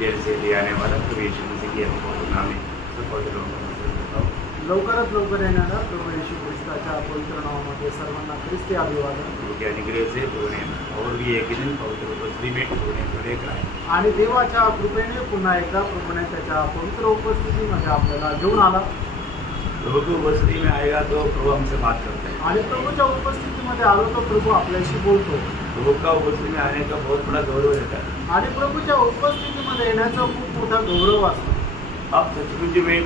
Gel से ले आने वाला प्रभु यीशु मसीह की नाम में पवित्र लोगों लवकरात लवकर येणारा प्रभु येशू ख्रिस्ताच्या पवित्र नावामध्ये सर्वांना ख्रिस्ती अभिवादन। प्रभु के अनुग्रह से प्रभु ने और भी एक दिन पवित्र उपस्थिति में प्रभु ने खड़े कराए आणि देवाच्या कृपेने पुन्हा एकदा प्रभूने त्याच्या पवित्र उपस्थितीमध्ये आपल्याला घेऊन आला। प्रभु की उपस्थिति में आएगा तो प्रभु हमसे बात करते हैं आणि प्रभूच्या उपस्थितीमध्ये आलो तो प्रभू आपल्याशी बोलतो। प्रभु का उपस्थिति में आने का बहुत बड़ा गौरव रहता है आणि प्रभूच्या उपस्थितीमध्ये येण्याचा खूप मोठा गौरव असतो। आप सचमुच में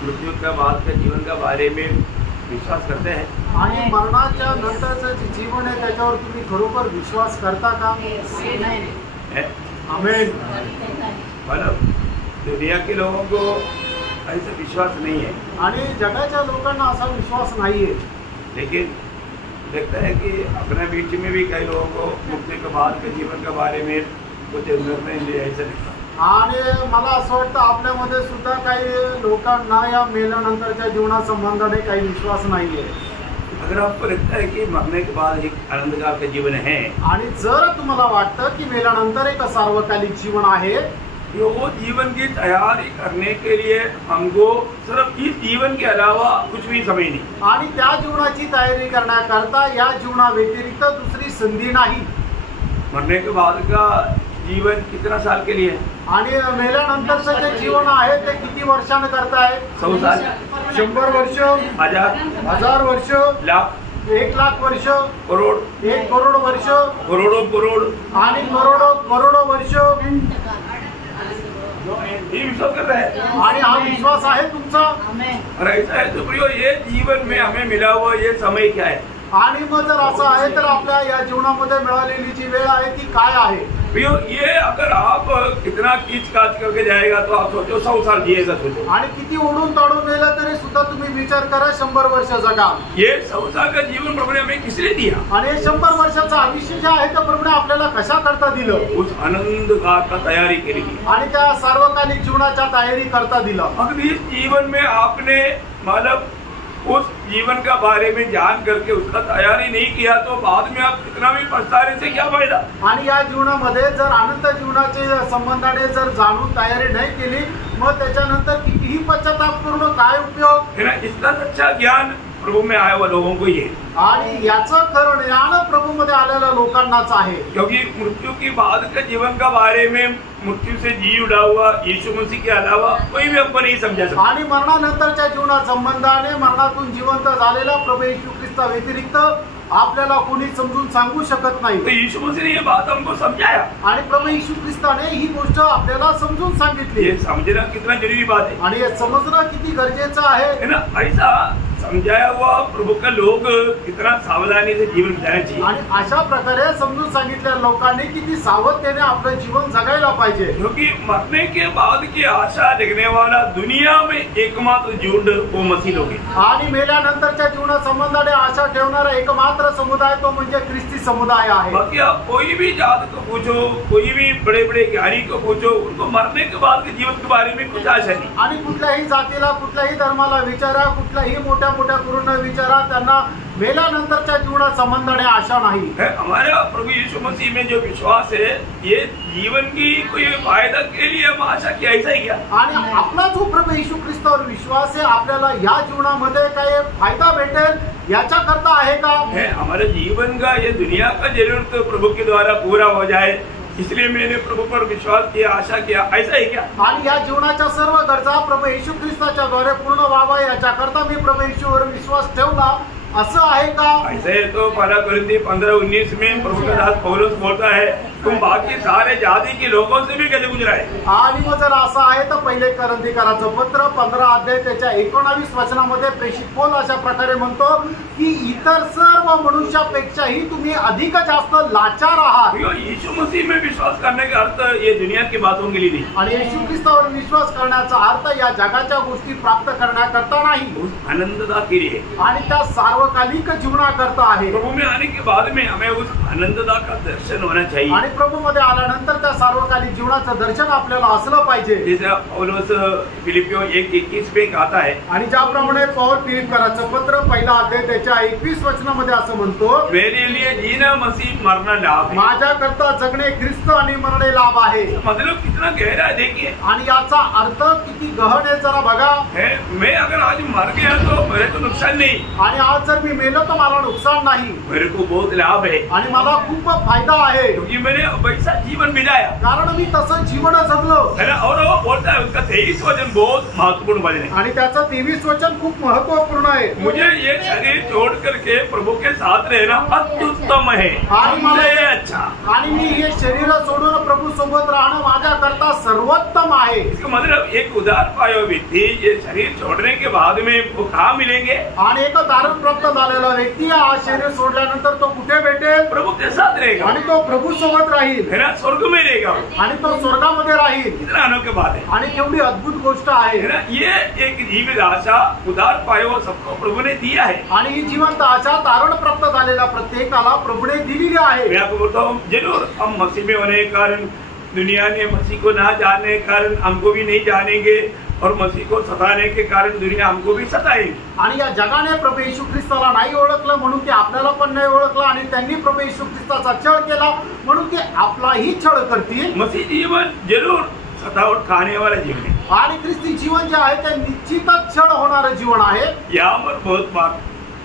मृत्यू का बाद का जीवन का बारे में विश्वास करते हैं आणि मरणाच्या नंतरचं जे जीवन आहे त्याच्यावर तुम्ही खरोखर विश्वास करता का? आमेन। मतलब दुनिया के लोगों को ऐसा विश्वास नहीं है आणि जगाच्या लोकांना असा विश्वास नाहीये, लेकिन देखता है कि अपने बीच में भी कई लोगों को मृत्यु के बाद के जीवन के बारे में कुछ निर्णय लिया ऐसा दिखता है। आणि मला असं वाटतं आपल्यामध्ये सुद्धा काही लोकांना या मेल्यानंतरच्या जीवनासंबंधाने काही विश्वास नाहीये। अगर आपको लगता है कि मरने के बाद एक आनंदकाल का जीवन है आणि जर तुम्हाला वाटतं की मेल्यानंतर एक सार्वकालिक जीवन आहे, तो वो जीवन की तैयारी करने के लिए हमको सिर्फ इस जीवन के अलावा कुछ भी समय नहीं आणि त्या जीवनाची तयारी करण्याकरता या जीवनाव्यतिरिक्त दुसरी संधी नाही। मरने के बाद का जीवन कितना साल के लिए है? आणि मेल्यानंतरचं जे जीवन आहे ते किती वर्षांनी करताय? 100 साल, 100 वर्ष, 1000 वर्ष, लाख, 1 लाख वर्ष, करोड़, 1 करोड वर्ष, करोड़ों करोड़ आणि करोडो वर्ष। ये विश्वास कर रहे हैं आणि हा विश्वास आहे तुमचा? और ऐसा है तो प्रियो ये जीवन में हमें मिला हुआ ये समय क्या है? आणि मग जर असं आहे तर आपल्या या जीवनामध्ये मिळालेली जी वेळ आहे ती काय आहे? प्रियो ये अगर आप कितना कीच काच करके जाएगा तो आप सोचो 100 साल जिएगा सोचो। आणि किती ओढून ताडून गेलं तरी सुद्धा तुम्ही विचार करा 100 वर्ष जगा। ये 100 साल का जीवन प्रभु ने हमें किसने दिया? आणि 100 वर्षाचं आयुष्य जे आहे ते प्रभूने आपल्याला कशा करता दिलं? उस आनंद का तैयारी के लिए आणि त्या सार्वकालिक जीवनाच्या तयारी करता दिलं। अगर इस जीवन में आपने मतलब उस जीवन का बारे में जान करके उसका तैयारी नहीं किया तो बाद में आप कितना भी पछताने से क्या फायदा? आणि या जीवनामध्ये जर अनंत जीवनाचे संबंधाने जर जाणून तयारी नाही केली मग त्याच्यानंतर कितीही पश्चाताप करून काय उपयोग? है ना? इसका सच्चा ज्ञान प्रभु में आया हुआ लोगों को ये, आणि याचं खरं ज्ञान प्रभू मध्ये आलेल्या लोकांनाच आहे। क्योंकि मृत्यु के बाद के जीवन का बारे में मृत्यू से जी उड़ा हुआ यीशु मसीह के अलावा कोई भी हमको नहीं समझा सकता। आणि मरणानंतरच्या जीवना संबंधाने मरणातून जिवंत झालेला प्रभू येशू ख्रिस्ता व्यतिरिक्त आपल्याला कोणी समजून सांगू शकत नाही। तो यीशु मसीह ने ये बात हमको समझाया आणि प्रभू येशू ख्रिस्ताने ही गोष्ट आपल्याला समजून सांगितली। ये समझना कितना जरूरी बात है आणि हे समजणं किती गरजेचं आहे, है ना? ऐसा समझाया हुआ प्रभु का लोग कितना सावधानी से जीवन बिताना चाहिए। आणि अशा प्रकारे समजून सांगितलेल्या लोकांनी किती सावधतेने आपलं जीवन जगायला पाहिजे। क्योंकि मरने के बाद की आशा देखने वाला दुनिया में एकमात्र झुंड वो मसीह लोग हैं। आणि मेल्यानंतरच्या जीवना संबंधाने आशा ठेवणारा एकमात्र समुदाय तो म्हणजे ख्रिस्ती समुदाय आहे। बाकी आप कोई भी जात को पूछो, कोई भी बड़े बड़े ज्ञानी को पूछो, उनको मरने के बाद के जीवन के बारे में कुछ आशा नहीं। आणि कुठल्याही जातीला कुठल्याही धर्माला विचारा, कुठल्याही मोठ्या गुरुंना विचारा, त्यांना मेल्यानंतरच्या जीवना संबंधाने आशा नाही है। हमारा प्रभु यीशु मसीह में जो विश्वास है ये जीवन की कोई फायदा के लिए हम आशा की ऐसा ही क्या? आणि आपला जो प्रभू येशू ख्रिस्तावर विश्वास आहे आपल्याला या जीवनामध्ये काय फायदा भेटेल याच्या करता आहे का? है हमारे जीवन का ये दुनिया का जरूरत प्रभु के द्वारा पूरा हो जाए इसलिए मैंने प्रभु पर विश्वास किया, आशा किया, ऐसा ही क्या? आणि या जीवनाच्या सर्व गरजा प्रभू येशू ख्रिस्ताच्या द्वारे पूर्ण व्हावा याच्या करता मी प्रभू येशूवर विश्वास ठेवला असं आहे का? ऐसे तो 1 कोरिन्थी 15:19 में प्रभु का दास पौलुस बोलता है तुम बाकी सारे जाति के लोगों से भी कैसे गुजरा है? आणि मग जर असं आहे तर पहिले कोरिन्थीकराचं पत्र 15 अध्याय त्याच्या 19 वचनामध्ये प्रेषित पौल अशा प्रकारे म्हणतो की इतर सर्व मनुष्यापेक्षाही तुम्ही अधिक जास्त लाचार आहात। यीशु मसीह में विश्वास करने का अर्थ ये दुनिया की बातों के लिए नहीं, आणि येशू ख्रिस्तावर विश्वास करण्याचा अर्थ या जगाच्या गोष्टी प्राप्त करण्याकरता नाही, आनंददा के लिए आणि त्या सार्वकालिक जीवनाकरता आहे। प्रभु में आने के बाद में हमें उस आनंददा का दर्शन होना चाहिए। आणि प्रभू मध्ये आल्यानंतर त्या सार्वकालिक जीवनाचं दर्शन आपल्याला असलं पाहिजे. जैसा पौलुस फिलिपियों 1:21 में कहता है, आणि ज्याप्रमाणे पौल फिलिप्पियराचं पत्र पहिला अध्याय त्याच्या 21 वचनामध्ये असं म्हणतो, मेरे लिए जीना मसीह मरना लाभ है. माझ्याकरता जगणे ख्रिस्त आणि मरणे लाभ आहे. मतलब कितना गहरा है देखिए. आणि याचा अर्थ किती गहन आहे जरा बघा. मैं अगर आज मर गया तो मेरे को नुकसान नहीं, आणि आज जर मी मेलो तर मला नुकसान नाही, मेरे को बहुत लाभ है. आणि मला खूप फायदा आहे, क्योंकि मैंने वैसा जीवन बिताया, कारण मी तसं जीवन जगलो. और वो बोलता है उसका 23 वचन बहुत महत्वपूर्ण वचन है. आणि त्याचं 23 वचन खूप महत्वपूर्ण आहे. मुझे ये शरीर छोड़ करके प्रभु के साथ रहना अत्युत्तम है, सबसे अच्छा. आणि मी हे शरीर सोडून प्रभू सोबत राहणं माझ्याकरता सर्वोत्तम आहे. इसका मतलब एक उदार पायो व्यक्ति ये शरीर छोड़ने के बाद में वो कहाँ मिलेंगे. आणि एक धारण प्राप्त झालेला व्यक्ती हा शरीर सोडल्यानंतर तो कुठे भेटेल. प्रभु के साथ रहेगा, आणि तो प्रभू सोबत राहील, है ना, स्वर्ग में रहेगा, आणि तो स्वर्गामध्ये राहील. कितना अनोखी बात है. आणि केवढी अद्भुत गोष्ट आहे. है ना, ये एक जीवित आशा उदार पायो सबको प्रभु ने दिया है. आणि ही जिवंत आशा तारण प्राप्त झालेल्या प्रत्येकाला प्रभुने दिलेली आहे. मैं आपको बोलता हूँ, जरूर हम मसीह में होने के कारण, दुनिया ने मसीह को ना जानने के कारण हमको भी नहीं जानेंगे, और मसीह को सताने के कारण दुनिया हमको भी सताएगी. आणि या जगाने प्रभू येशू ख्रिस्ताला नाही ओळखलं म्हणून ते आपल्याला पण नाही ओळखलं, आणि त्यांनी प्रभू येशू ख्रिस्ताचा छळ केला म्हणून ते आपलाही छळ करतील. मसीह जीवन जरूर सतावट खाने वाला जीवन है. आणि ख्रिस्ती जीवन जे आहे ते निश्चितच छळ होणारं जीवन आहे. यहाँ पर बहुत बार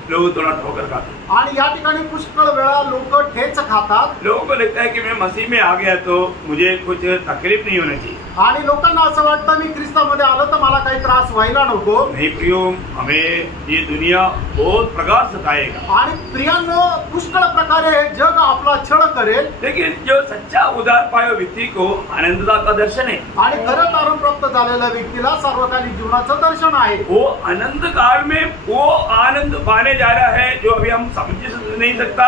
लोग थोड़ा ठोकर खाते हैं. आणि या ठिकाणी पुष्कळ वेळा लोक ठेच खातात. लोगों को लगता है कि मैं मसीह में आ गया तो मुझे कुछ तकलीफ नहीं होना चाहिए. आणि लोकांना असं वाटतं मी ख्रिस्तामध्ये आलो तर मला काही त्रास व्हायला नको. नहीं प्रियो, हमें ये दुनिया बहुत प्रकार सताएगा. आणि प्रियांनो, पुष्कळ प्रकारे हे जग आपला छळ करेल. लेकिन जो सच्चा उदार पायो व्यक्ति को आनंदता का दर्शन है. आणि खरं तारण प्राप्त झालेल्या व्यक्तीला सार्वकालिक जीवनाचं दर्शन आहे. वो अनंत काल में वो आनंद पाने जा रहा है जो अभी हम समझ नहीं सकता,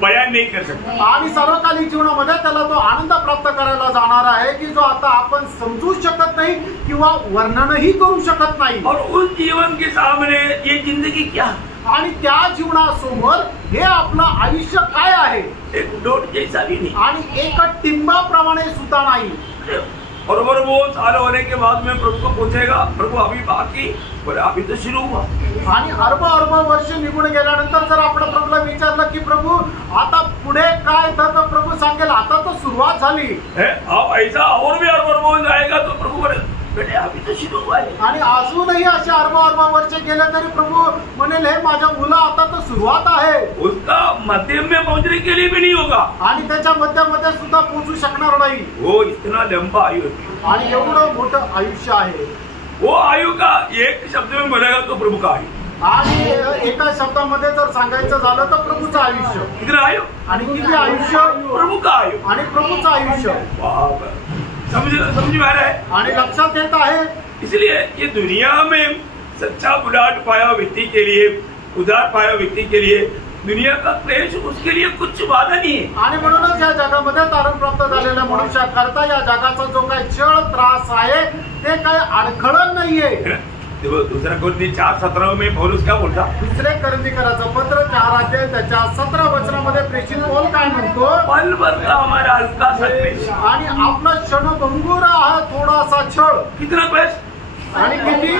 बयान नहीं कर सकता. आणि सार्वकालिक जीवनामध्ये त्याला तो आनंद प्राप्त करायला जाणार आहे की जो आता आपण समजू शकत नाही किंवा वर्णनही करू शकत नाही. और उस जीवन के सामने ये जिंदगी क्या, आणि त्या जीवनासमोर हे आपलं आयुष्य काय आहे. एक डोट जैसा भी नहीं, आणि एक टिंबाप्रमाणे सुद्धा नाही. और वो साल होने के बाद में प्रभु को पूछेगा, प्रभु अभी बाकी, बोले अभी तो शुरू हुआ. आणि अर्ब वर्ष निघून गेल्यानंतर जर आपण प्रभूला विचारलं की प्रभू आता पुढे काय, तर प्रभू सांगेल आता तो सुरुवात झाली. अब ऐसा और भी अर्ब जाएगा तो प्रभू बोले बेटे अभी तो शुरू हुआ है. आणि अजूनही असे अर्ब वर्ष गेले तरी प्रभू म्हणेल हे माझ्या मुला आता तो सुरुवात आहे. उसका मध्यम में पहुंचने के लिए भी नहीं होगा. आणि त्याच्या मध्यामध्ये सुद्धा पोहोचू शकणार नाही. वो इतना लंबा आयु है. आणि एवढं मोठं आयुष्य आहे. वो आयु का एक शब्द में बोलेगा तो प्रभु का आयु. आणि एका शब्दामध्ये जर सांगायचं झालं तर प्रभूचं आयुष्य. कितना आयु, आणि किती आयुष्य, प्रभु का आयु. आणि प्रभूचं आयुष्य. समझ में आ रहा है. आणि लक्षात येत आहे. इसलिए ये दुनिया में सच्चा उदार पाया व्यक्ति के लिए, उदार पाया व्यक्ति के लिए दुनिया का क्लेश उसके लिए कुछ बाधा नहीं है. आणि म्हणूनच या जगामध्ये तारण प्राप्त झालेल्या मनुष्याकरता या जगाचा जो काही छळ त्रास आहे ते काही अडखळण नाहीये. दूसरा कोरिन्थी 4:17 में पौलुस क्या बोलता. दुसरे कोरिन्थीकराचं पत्र 4 अध्याय त्याच्या 17 वचनामध्ये प्रेषित पौल काय म्हणतो, पल भर का हमारा हल्का सा क्लेश, आणि आपला क्षणभंगुर हा थोडासा छळ. कितना क्लेश, आणि किती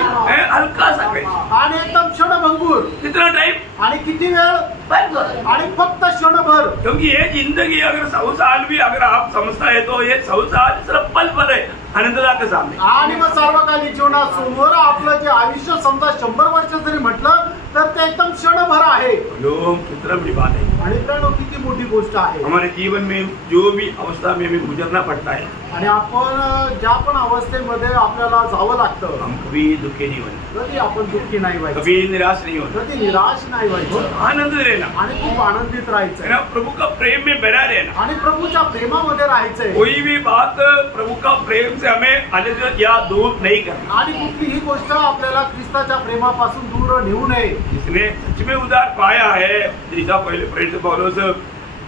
हल्का सा क्लेश, आणि एकदम क्षणभंगुर. कितना टाइम, आणि किती वेळ, आणि फक्त क्षणभर. क्योंकि ये जिंदगी अगर 100 साल भी अगर आप समझता है तो ये 100 साल सिर्फ पल भर है आनंददा के सामने. आणि मग सार्वकालिक जीवनासमोर आपलं जे आयुष्य समजा 100 वर्ष जरी म्हटलं तर ते एकदम क्षणभर आहे. कितना बड़ी बात है. आणि त्यानं किती मोठी गोष्ट आहे. हमारे जीवन में जो भी अवस्था में हमें गुजरना पड़ता है, आणि आपण ज्या पण अवस्थेमध्ये आपल्याला जावं लागतं, हम कभी दुखी नहीं होना, कधी आपण दुःखी नाही व्हायचं, कभी निराश नहीं होना, कधी निराश नाही व्हायचं, आनंद रहना, आणि खूप आनंदित राहायचं, है ना, प्रभु का प्रेम में बना रहना, आणि प्रभूच्या प्रेमामध्ये राहायचंय. कोई भी बात प्रभु का प्रेम से हमें अलग या दूर नहीं करना. आणि कुठलीही गोष्ट आपल्याला ख्रिस्ताच्या प्रेमापासून दूर नेऊ नये. जिसने सच में उदार पाया है, जैसा पहले प्रेरित पौलुस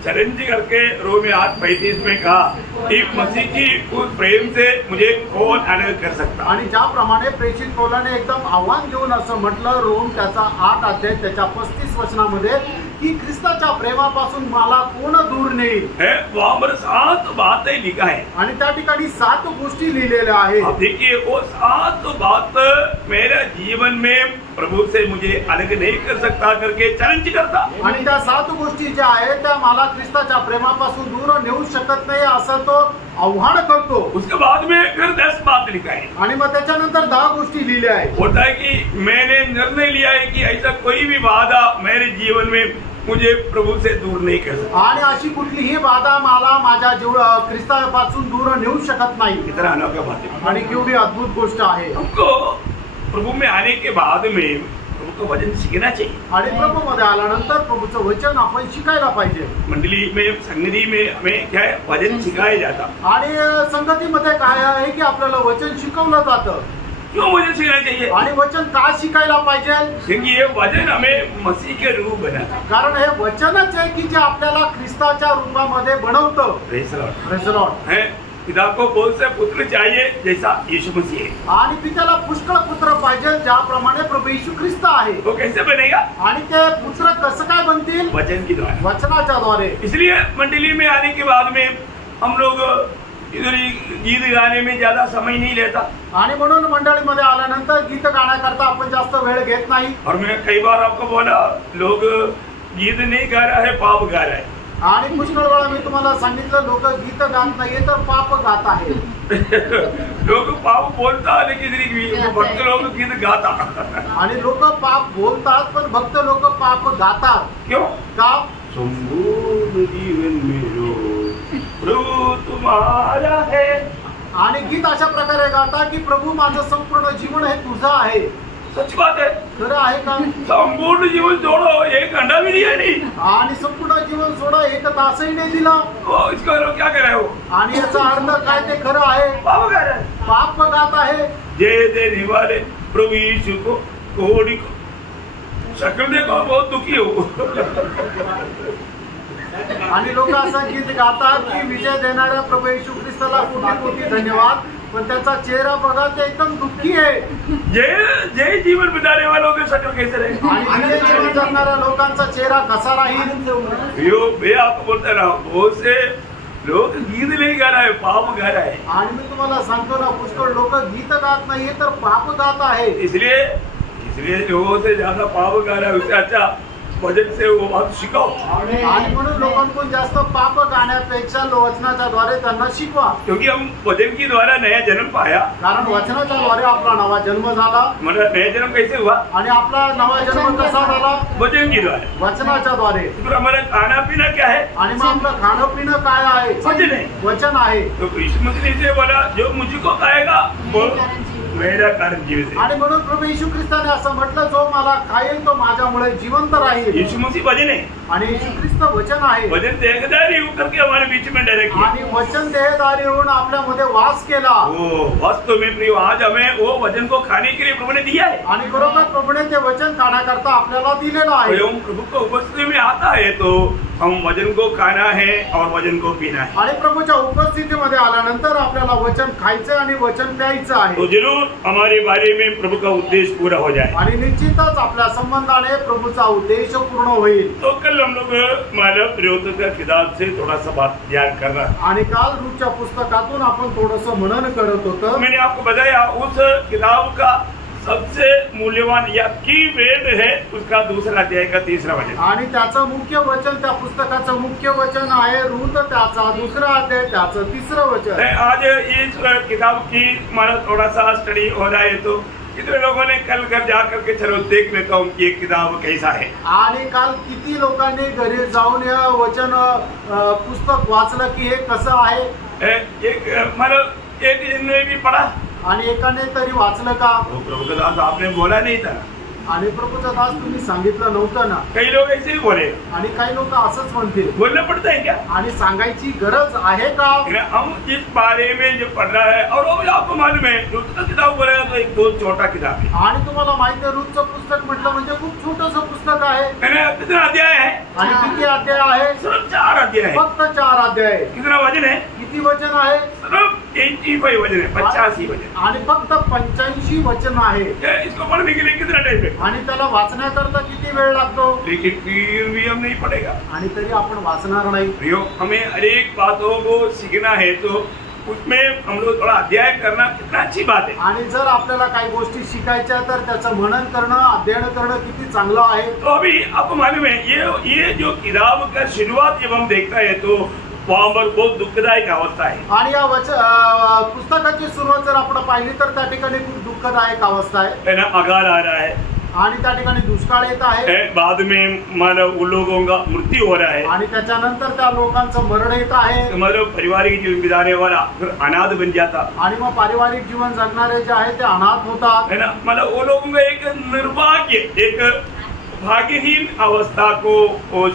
चैलेंज करके रोमी 8:35 में कहा कि मसीह की उस प्रेम से मुझे कौन अलग कर सकता. आणि ज्याप्रमाणे प्रेषित पौलाने एकदम आव्हान देऊन असं म्हटलं रोम त्याचा 8 अध्याय त्याच्या 35 वचनामध्ये की ख्रिस्ताच्या प्रेमापासून मला कोण दूर नेईल. वहाँ पर 7 बातें लिखा है आणि त्या ठिकाणी 7 गोष्टी लिहिलेल्या आहेत. आप देखिए वो 7 बात मेरा जीवन में प्रभु से मुझे अलग नहीं कर सकता करके चैलेंज करता. आणि त्या 7 गोष्टी ज्या आहेत त्या मला ख्रिस्ताच्या प्रेमापासून दूर नेऊ शकत नाही असं तो आव्हान करतो. उसके बाद में फिर 10 बात लिखा है आणि मग त्याच्यानंतर 10 गोष्टी लिहिल्या आहेत. होता है कि मैंने निर्णय लिया है कि ऐसा कोई भी बाधा मेरे जीवन में मुझे प्रभु से दूर नहीं कर सकता. आणि अशी कुठलीही बाधा मला माझ्या ख्रिस्तापासून दूर नेऊ शकत नाही. इतना अनोखा बात है आणि केवढी अद्भुत गोष्ट आहे. हमको प्रभु में आने के बाद में प्रभु का वचन सीखना चाहिए. आणि प्रभू मध्ये आल्यानंतर प्रभूचं वचन आपण शिकायला पाहिजे. मंडली में संगति में हमें क्या है वचन सिखाया जाता. आणि संगतीमध्ये काय आहे की आपल्याला वचन शिकवलं जातं. क्यों वचन सीखना चाहिए? आणि वचन का शिकायला पाहिजे? क्योंकि ये वचन हमें मसीह के रूप बनाता. कारण हे वचनच आहे की जे आपल्याला ख्रिस्ताच्या रूपामध्ये बनवतं. Praise the Lord. Praise the Lord. है पिता को बहुत से पुत्र चाहिए जैसा यीशु मसीह है. आणि पित्याला पुष्कळ पुत्र पाहिजे ज्याप्रमाणे प्रभू येशू ख्रिस्त आहे. वो कैसे बनेगा? आणि ते पुत्र कसं काय बनतील? वचन के द्वारा. वचनाच्या द्वारे. इसलिए मंडली में आने के बाद में हम लोग इधर गीत गाने में ज्यादा समय नहीं लेता. आणि म्हणून मंडळीमध्ये आल्यानंतर गीत गाण्याकरता आपण जास्त वेळ घेत नाही. और मैं कई बार आपको बोला लोग गीत नहीं गा रहा है पाप गा रहा है. आणि पुष्कळ वेळा मी तुम्हाला सांगितलं लोक गीत गात नाहीये तर पाप गात आहे. लोग पाप बोलता लेकिन भक्त लोग गीत गाता. आणि लोक पाप बोलतात पण भक्त लोक पाप गातात. क्यों? का? संपूर्ण जीवन मेरो प्रभु तुम्हारा है. आणि गीत अशा प्रकारे गाता की प्रभू माझं संपूर्ण जीवन हे तुझं आहे. सच बात है. खरं आहे का? संपूर्ण जीवन जोड़ो 1 घंटा भी दिया नहीं. आणि संपूर्ण जीवन सोडा 1 तासही नाही दिला. इसका क्या कर रहे हो? आणि याचा अर्थ काय ते खरं आहे? पाप कर रहे. पाप गात आहे. जय देने वाले प्रभु यीशु को कोड़ी को शक्ल देखो बहुत दुखी हो. आणि लोक असं गीत गातात की विजय देणाऱ्या प्रभू येशू ख्रिस्ताला कोटी कोटी धन्यवाद पण त्याचा चेहरा बघा ते एकदम दुःखी आहे. जय जीवन बिताने वालों के शक्ल कैसे रहे? आणि विजय जीवन जगणाऱ्या लोकांचा चेहरा कसा राहील? यो बे आपको बोलता ना बहुत से लोग गीत नहीं गा रहा है पाप गा रहा है. आणि मी तुम्हाला सांगतो ना पुष्कळ लोक गीत गात नाहीये तर पाप गात आहे. इसलिए लोगों से ज्यादा पाप गा रहा है उससे अच्छा वचन से वो बात शिकाओ. आणि म्हणून लोकांकडून जास्त पाप गाण्यापेक्षा वचनाच्या द्वारे त्यांना शिकवा. क्योंकि हम वचन की द्वारा नया जन्म पाया. कारण वचनाच्या द्वारे आपला नवा जन्म झाला. मतलब नया जन्म कैसे हुआ? आणि आपला नवा जन्म कसा झाला? वचन की द्वारे. वचनाच्या द्वारे. तो हमारा खाना पीना क्या है? आणि मग आपलं खाणं पिणं काय आहे? वचन है. वचन आहे. तो यीशु मसीह से बोला जो मुझको खाएगा वो मेरा कारण जीवित है. आणि म्हणून प्रभू येशू ख्रिस्ताने असं म्हटलं जो मला खाईल तो माझ्यामुळे जिवंत राहील. यीशु मसीह वचन है. आणि येशू ख्रिस्त वचन आहे. वचन देहधारी होकर के हमारे बीच में डायरेक्ट. आणि वचन देहधारी होऊन आपल्यामध्ये वास केला. वो वास्तव में प्रिय आज हमें वो वचन को खाने के लिए प्रभु ने दिया है. आणि खरोखर प्रभूने ते वचन खाण्याकरता आपल्याला दिलेलं आहे. हम प्रभु को उपस्थिति में आता है तो हम वचन को खाना है और वचन को पीना है. आणि प्रभूच्या उपस्थितीमध्ये आल्यानंतर आपल्याला वचन खायचं आणि वचन प्यायचं आहे. तो जरूर हमारे बारे में प्रभु का उद्देश्य पूरा हो जाए. आणि निश्चितच आपल्या संबंधाने प्रभूचा उद्देश पूर्ण होईल. तो कल हम लोग मानव प्रयोग का किताब से थोड़ा सा बात ध्यान कर रहा. आणि काल रूपच्या पुस्तकातून आपण थोडस मनन करत होतो. मैंने आपको बताया उस किताब का सबसे मूल्यवान या की वेद है उसका 2रा अध्याय का 3रा वचन. आणि त्याचं मुख्य वचन त्या पुस्तकाचं मुख्य वचन आहे रूत त्याचा 2रा अध्याय त्याचं 3रं वचन. आज इस किताब की माना थोड़ा सा स्टडी हो रहा है तो कितने लोगों ने कल घर जाकर के चलो देख लेता हूँ कि ये किताब कैसा है. आणि काल किती लोकांनी घरी जाऊन या वचन पुस्तक वाचलं की हे कसं आहे. एक मतलब एक जन ने भी पढ़ा आणि एकाने तरी वाचलं का? प्रभु का दास आपने बोला नहीं था. आणि प्रभूचा दास तुम्ही सांगितलं नव्हतं ना. कई लोग ऐसे ही बोले. आणि काही लोक असंच म्हणतील. बोलना पड़ता है क्या? आणि सांगायची गरज आहे का? हम इस बारे में जो पढ़ रहा है और वो आपको मालूम है रूत का किताब बोलेगा तो एक बहुत छोटा किताब है. आणि तुम्हाला माहिती आहे रूतचं पुस्तक म्हटलं म्हणजे खूप छोटस पुस्तक आहे. कितना अध्याय है? आणि किती अध्याय आहे? सिर्फ 4 अध्याय है. फक्त 4 अध्याय. कितना वचन है? किती वचन आहे? सिर्फ 85 वचन है, 85 वचन आणि फक्त 85 वचन आहे. इसको पढ़ने के लिए कितना टाइम है? आणि त्याला वाचण्याकरता किती वेळ लागतो? लेकिन फिर भी हम नहीं पढ़ेगा. आणि तरी आपण वाचणार नाही. हमें हर एक बातों को सीखना है तो उसमें हम लोग थोड़ा अध्ययन करना कितना अच्छी बात है. आणि जर आपल्याला काही गोष्टी शिकायच्या तर त्याचं मनन करणं, अध्ययन करणं किती चांगलं आहे. तो अभी आपको मालूम है ये जो किताब का शुरुआत जब हम देखता है तो वहाँ पर बहुत दुखदायक अवस्था है. आणि या पुस्तकाची सुरुवात जर आपण पाहिली तर त्या ठिकाणी खूप दुःखदायक अवस्था आहे. अकाल आ रहा है आणि त्या ठिकाणी दुष्काळ येत आहे. बाद में मतलब उन लोगों का मृत्यू हो रहा है आणि त्याच्यानंतर त्या लोकांचं मरण येत आहे. मतलब पारिवारिक जीवन बिताने वाला अनाथ बन जाता. आणि मग पारिवारिक जीवन जगणारे जे आहे ते अनाथ होतात. है ना. मतलब वो लोगों का एक निर्भाग्य, एक भाग्यहीन अवस्था को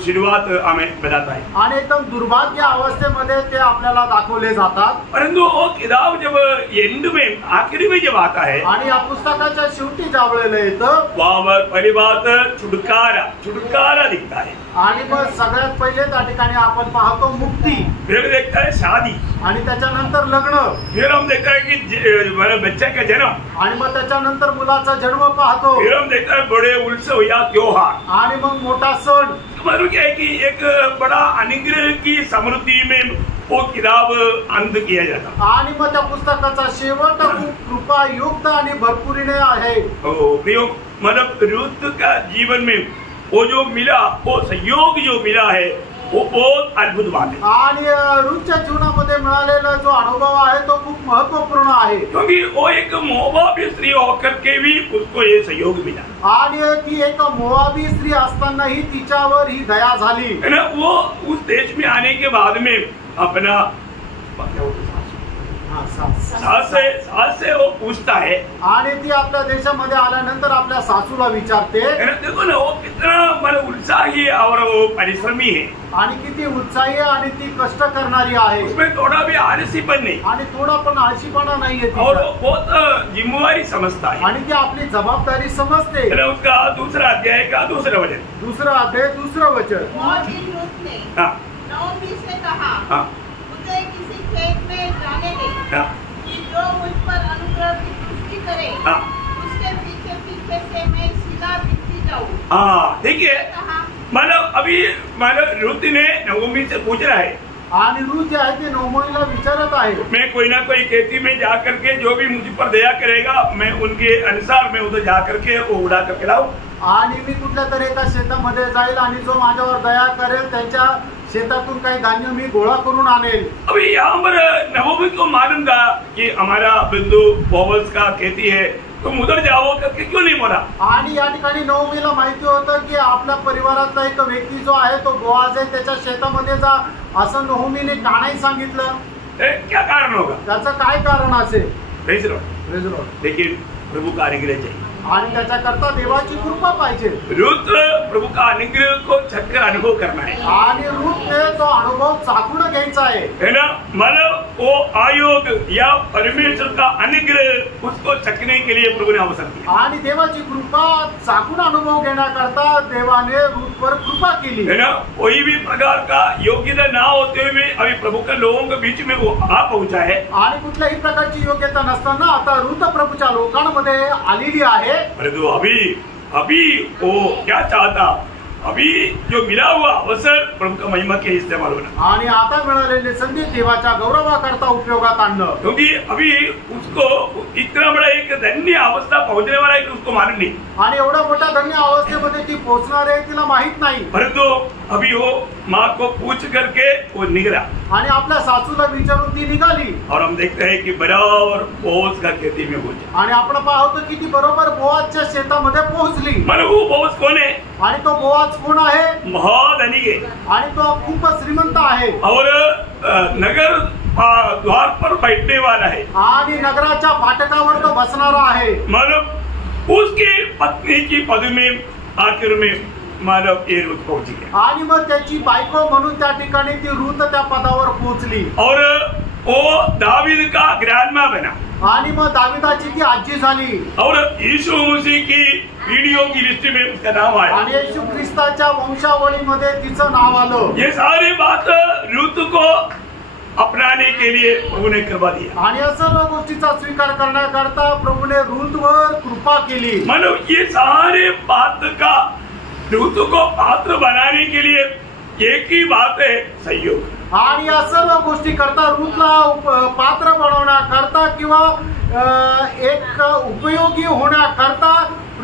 शुरुआत हमें बताता है. आणि एकदम दुर्भाग्य अवस्थेमध्ये ते आपल्याला दाखवले जातात. परंतु वो किताब जब एंड में आखिरी में जब आता है आणि या पुस्तकाच्या शेवटी ज्या वेळेला येतं वहाँ पर पहली बात छुटकारा दिखता है. आणि मग सगळ्यात पहिले त्या ठिकाणी आपण पाहतो मुक्ती. फिर देखता है शादी. आणि त्याच्यानंतर लग्न. फिर हम देखता है कि बच्चे का जन्म. आणि मग त्याच्यानंतर मुलाचा जन्म पाहतो. फिर हम देखता है बड़े उत्सव या त्योहार. आणि मग मोठा सण. मतलब क्या है कि एक बड़ा अनुग्रह की समृद्धि में वो किताब अंत किया जाता. आणि मग त्या पुस्तकाचा शेवट खूप कृपायुक्त आणि भरपुरीने आहे. मतलब रुत का जीवन में वो जो मिला, वो सहयोग जो मिला है वो बहुत अद्भुत बात है. आणि रुतच्या जीवनामध्ये मिळालेला जो अनुभव आहे तो खूप महत्वपूर्ण आहे. क्योंकि वो एक मोआबी स्त्री होकर के भी उसको ये सहयोग मिला. आणि ती एक मोआबी स्त्री असतानाही तिच्यावर ही दया झाली. है ना. वो उस देश में आने के बाद में अपना सास से वो पूछता है. आणि ती आपल्या देशामध्ये आल्यानंतर आपल्या सासूला विचारते. देखो ना वो कितना मतलब उत्साही और वो परिश्रमी है. आणि किती उत्साही आणि ती कष्ट करणारी आहे. उसमें थोड़ा भी आलसीपन नहीं. आणि थोडा पण आळशीपणा नाहीये. और बहुत जिम्मेवारी समझता है. आणि ती आपली जबाबदारी समजते. उसका दूसरा अध्याय का दूसरा वचन. दूसरा अध्याय दुसरं वचन. हाँ. हाँ. किसी खेत में जाने दे कि जो मुझ पर अनुग्रह की पुष्टि करे उसके पीछे पीछे से मैं सीधा दिखती जाऊं. हाँ देखिए मतलब अभी मतलब रुत ने नवमी से पूछ रहा है. आणि रूत जे आहे ते नवमीला विचारत आहे. मैं कोई ना कोई खेती में जा करके जो भी मुझ पर दया करेगा मैं उनके अनुसार मैं उधर जा करके वो उड़ा करके लाऊं. आणि मी कुठल्या तरी एका शेतामध्ये जाईल आणि जो माझ्यावर दया करेल त्यांच्या शेतातून काही धान्य मी गोळा करून आणेल. अभी यहाँ पर नवमी को मालूम था कि हमारा बिंदु बोवस का खेती है, तुम उधर जाओ करके क्यों नहीं बोला. आणि या ठिकाणी नवमीला माहिती होतं की आपल्या परिवारातला एक व्यक्ती जो आहे तो बोआज आहे त्याच्या शेतामध्ये जा असं नवमीने का नाही सांगितलं. क्या कारण होगा. त्याचं काय कारण असेल. लेकिन प्रभु का अनुग्रह चाहिए. आणि त्याच्याकरता देवाची कृपा पाहिजे. रुत प्रभु का अनुग्रह को चखकर अनुभव करना है. आणि रुतने तो अनुभव चाखून घ्यायचा है ना. मतलब वो आयोग या परमेश्वर का अनुग्रह उसको चखने के लिए प्रभु ने अवसर दिया. आणि देवाची कृपा चाखून अनुभव घेण्याकरता देवाने रुतवर कृपा केली. है ना. कोई भी प्रकार का योग्यता ना होते हुए अभी प्रभु के लोगों के बीच में वो आ पहुंचा है. आणि कुठल्याही प्रकारची योग्यता नसताना आता रुत प्रभूच्या लोकांमध्ये आलेली आहे. परंतु अभी वो क्या चाहता, अभी जो मिला हुआ अवसर प्रभु का महिमा के इस्तेमाल होना. आणि आता मिळालेली संधी देवाच्या गौरवाकरता उपयोगात आणणं. क्योंकि अभी उसको इतना बड़ा एक धन्य अवस्था पहुंचने वाला है कि उसको मालूम नहीं. आणि एवढ्या मोठ्या धन्य अवस्थेमध्ये ती पोहोचणार आहे तिला माहित नाही. परंतु अभी वो माँ को पूछ करके वो निकला. आणि आपल्या सासूला विचारून ती निघाली. और हम देखते हैं कि बराबर बोअज का खेती में पहुंचा. आणि आपण पाहतो की ती बरोबर बोआजच्या शेतामध्ये पोहोचली. मतलब वो बोअज कोण है. आणि तो बोआज कोण आहे. महाधनी है. आणि तो खूप श्रीमंत आहे. और नगर द्वार पर बैठने वाला है. आणि नगराच्या फाटकावर तो बसणारा आहे. मतलब उसकी पत्नी की पद में आखिर में मानव ये रुत पहुंची गया. आणि मग त्याची बायको म्हणून त्या ठिकाणी ती रुत त्या पदावर पोहोचली. और वो दावीद का ग्रैंडमा बना. आणि मग दाविदाची ती आजी झाली. और यीशु मसीह की पीढ़ियों की लिस्ट में उसका नाम आया. आणि येशू ख्रिस्ताच्या वंशावळीमध्ये तिचं नाव आलं. ये सारी बात रुत को अपनाने के लिए प्रभु ने कृपा दिया। आणि या सर्व गोष्टीचा स्वीकार करण्याकरता प्रभूने रूथवर कृपा केली। मतलब ये सारे बात का रूथ को पात्र बनाने के लिए एक ही बात है, सहयोग। आणि या सर्व गोष्टी करता रूथला पात्र बनवण्याकरता किंवा एक उपयोगी होण्याकरता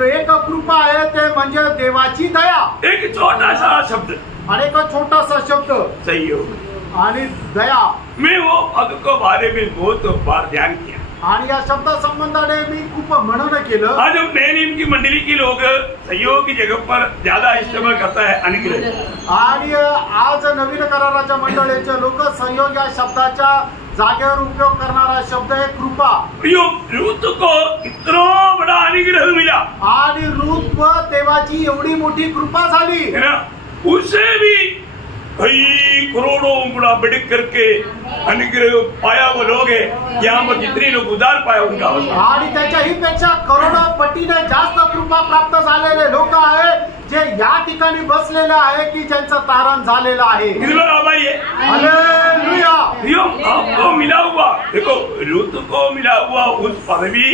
एक कृपा आहे, ते म्हणजे देवाची दया। एक छोटा सा शब्द आणि एक छोटासा शब्द सहयोग आणि दया। मैं वो पद को बारे में बहुत बार ध्यान किया आणि या शब्दा संबंधाने मी खूप मनन केलं। आज हम नए नियम की मंडली की लोग सहयोग की जगह पर ज्यादा इस्तेमाल करता है अनुग्रह। आणि आज नवीन कराराच्या मंडळीचे लोक सहयोग या शब्दाच्या जागेवर उपयोग करणारा शब्द आहे कृपा। रूथ को इतना बड़ा अनुग्रह मिला आणि रूथ व देवाची एवढी मोठी कृपा झाली है ना, उससे भी कई करोड़ों गुना बढ़ करके अनुग्रह पाया वो लोग है यहाँ पर जितने लोग उदार पाया उनका अवस्था। आणि त्याच्याही पेक्षा करोडो पटीने जास्त कृपा प्राप्त झालेले लोक आहे जे या ठिकाणी बसलेले आहे की ज्यांचं तारण झालेलं आहे। कितना आभारी है, हालेलुया। आपको मिला हुआ, देखो रूथ को मिला हुआ उस पदवी,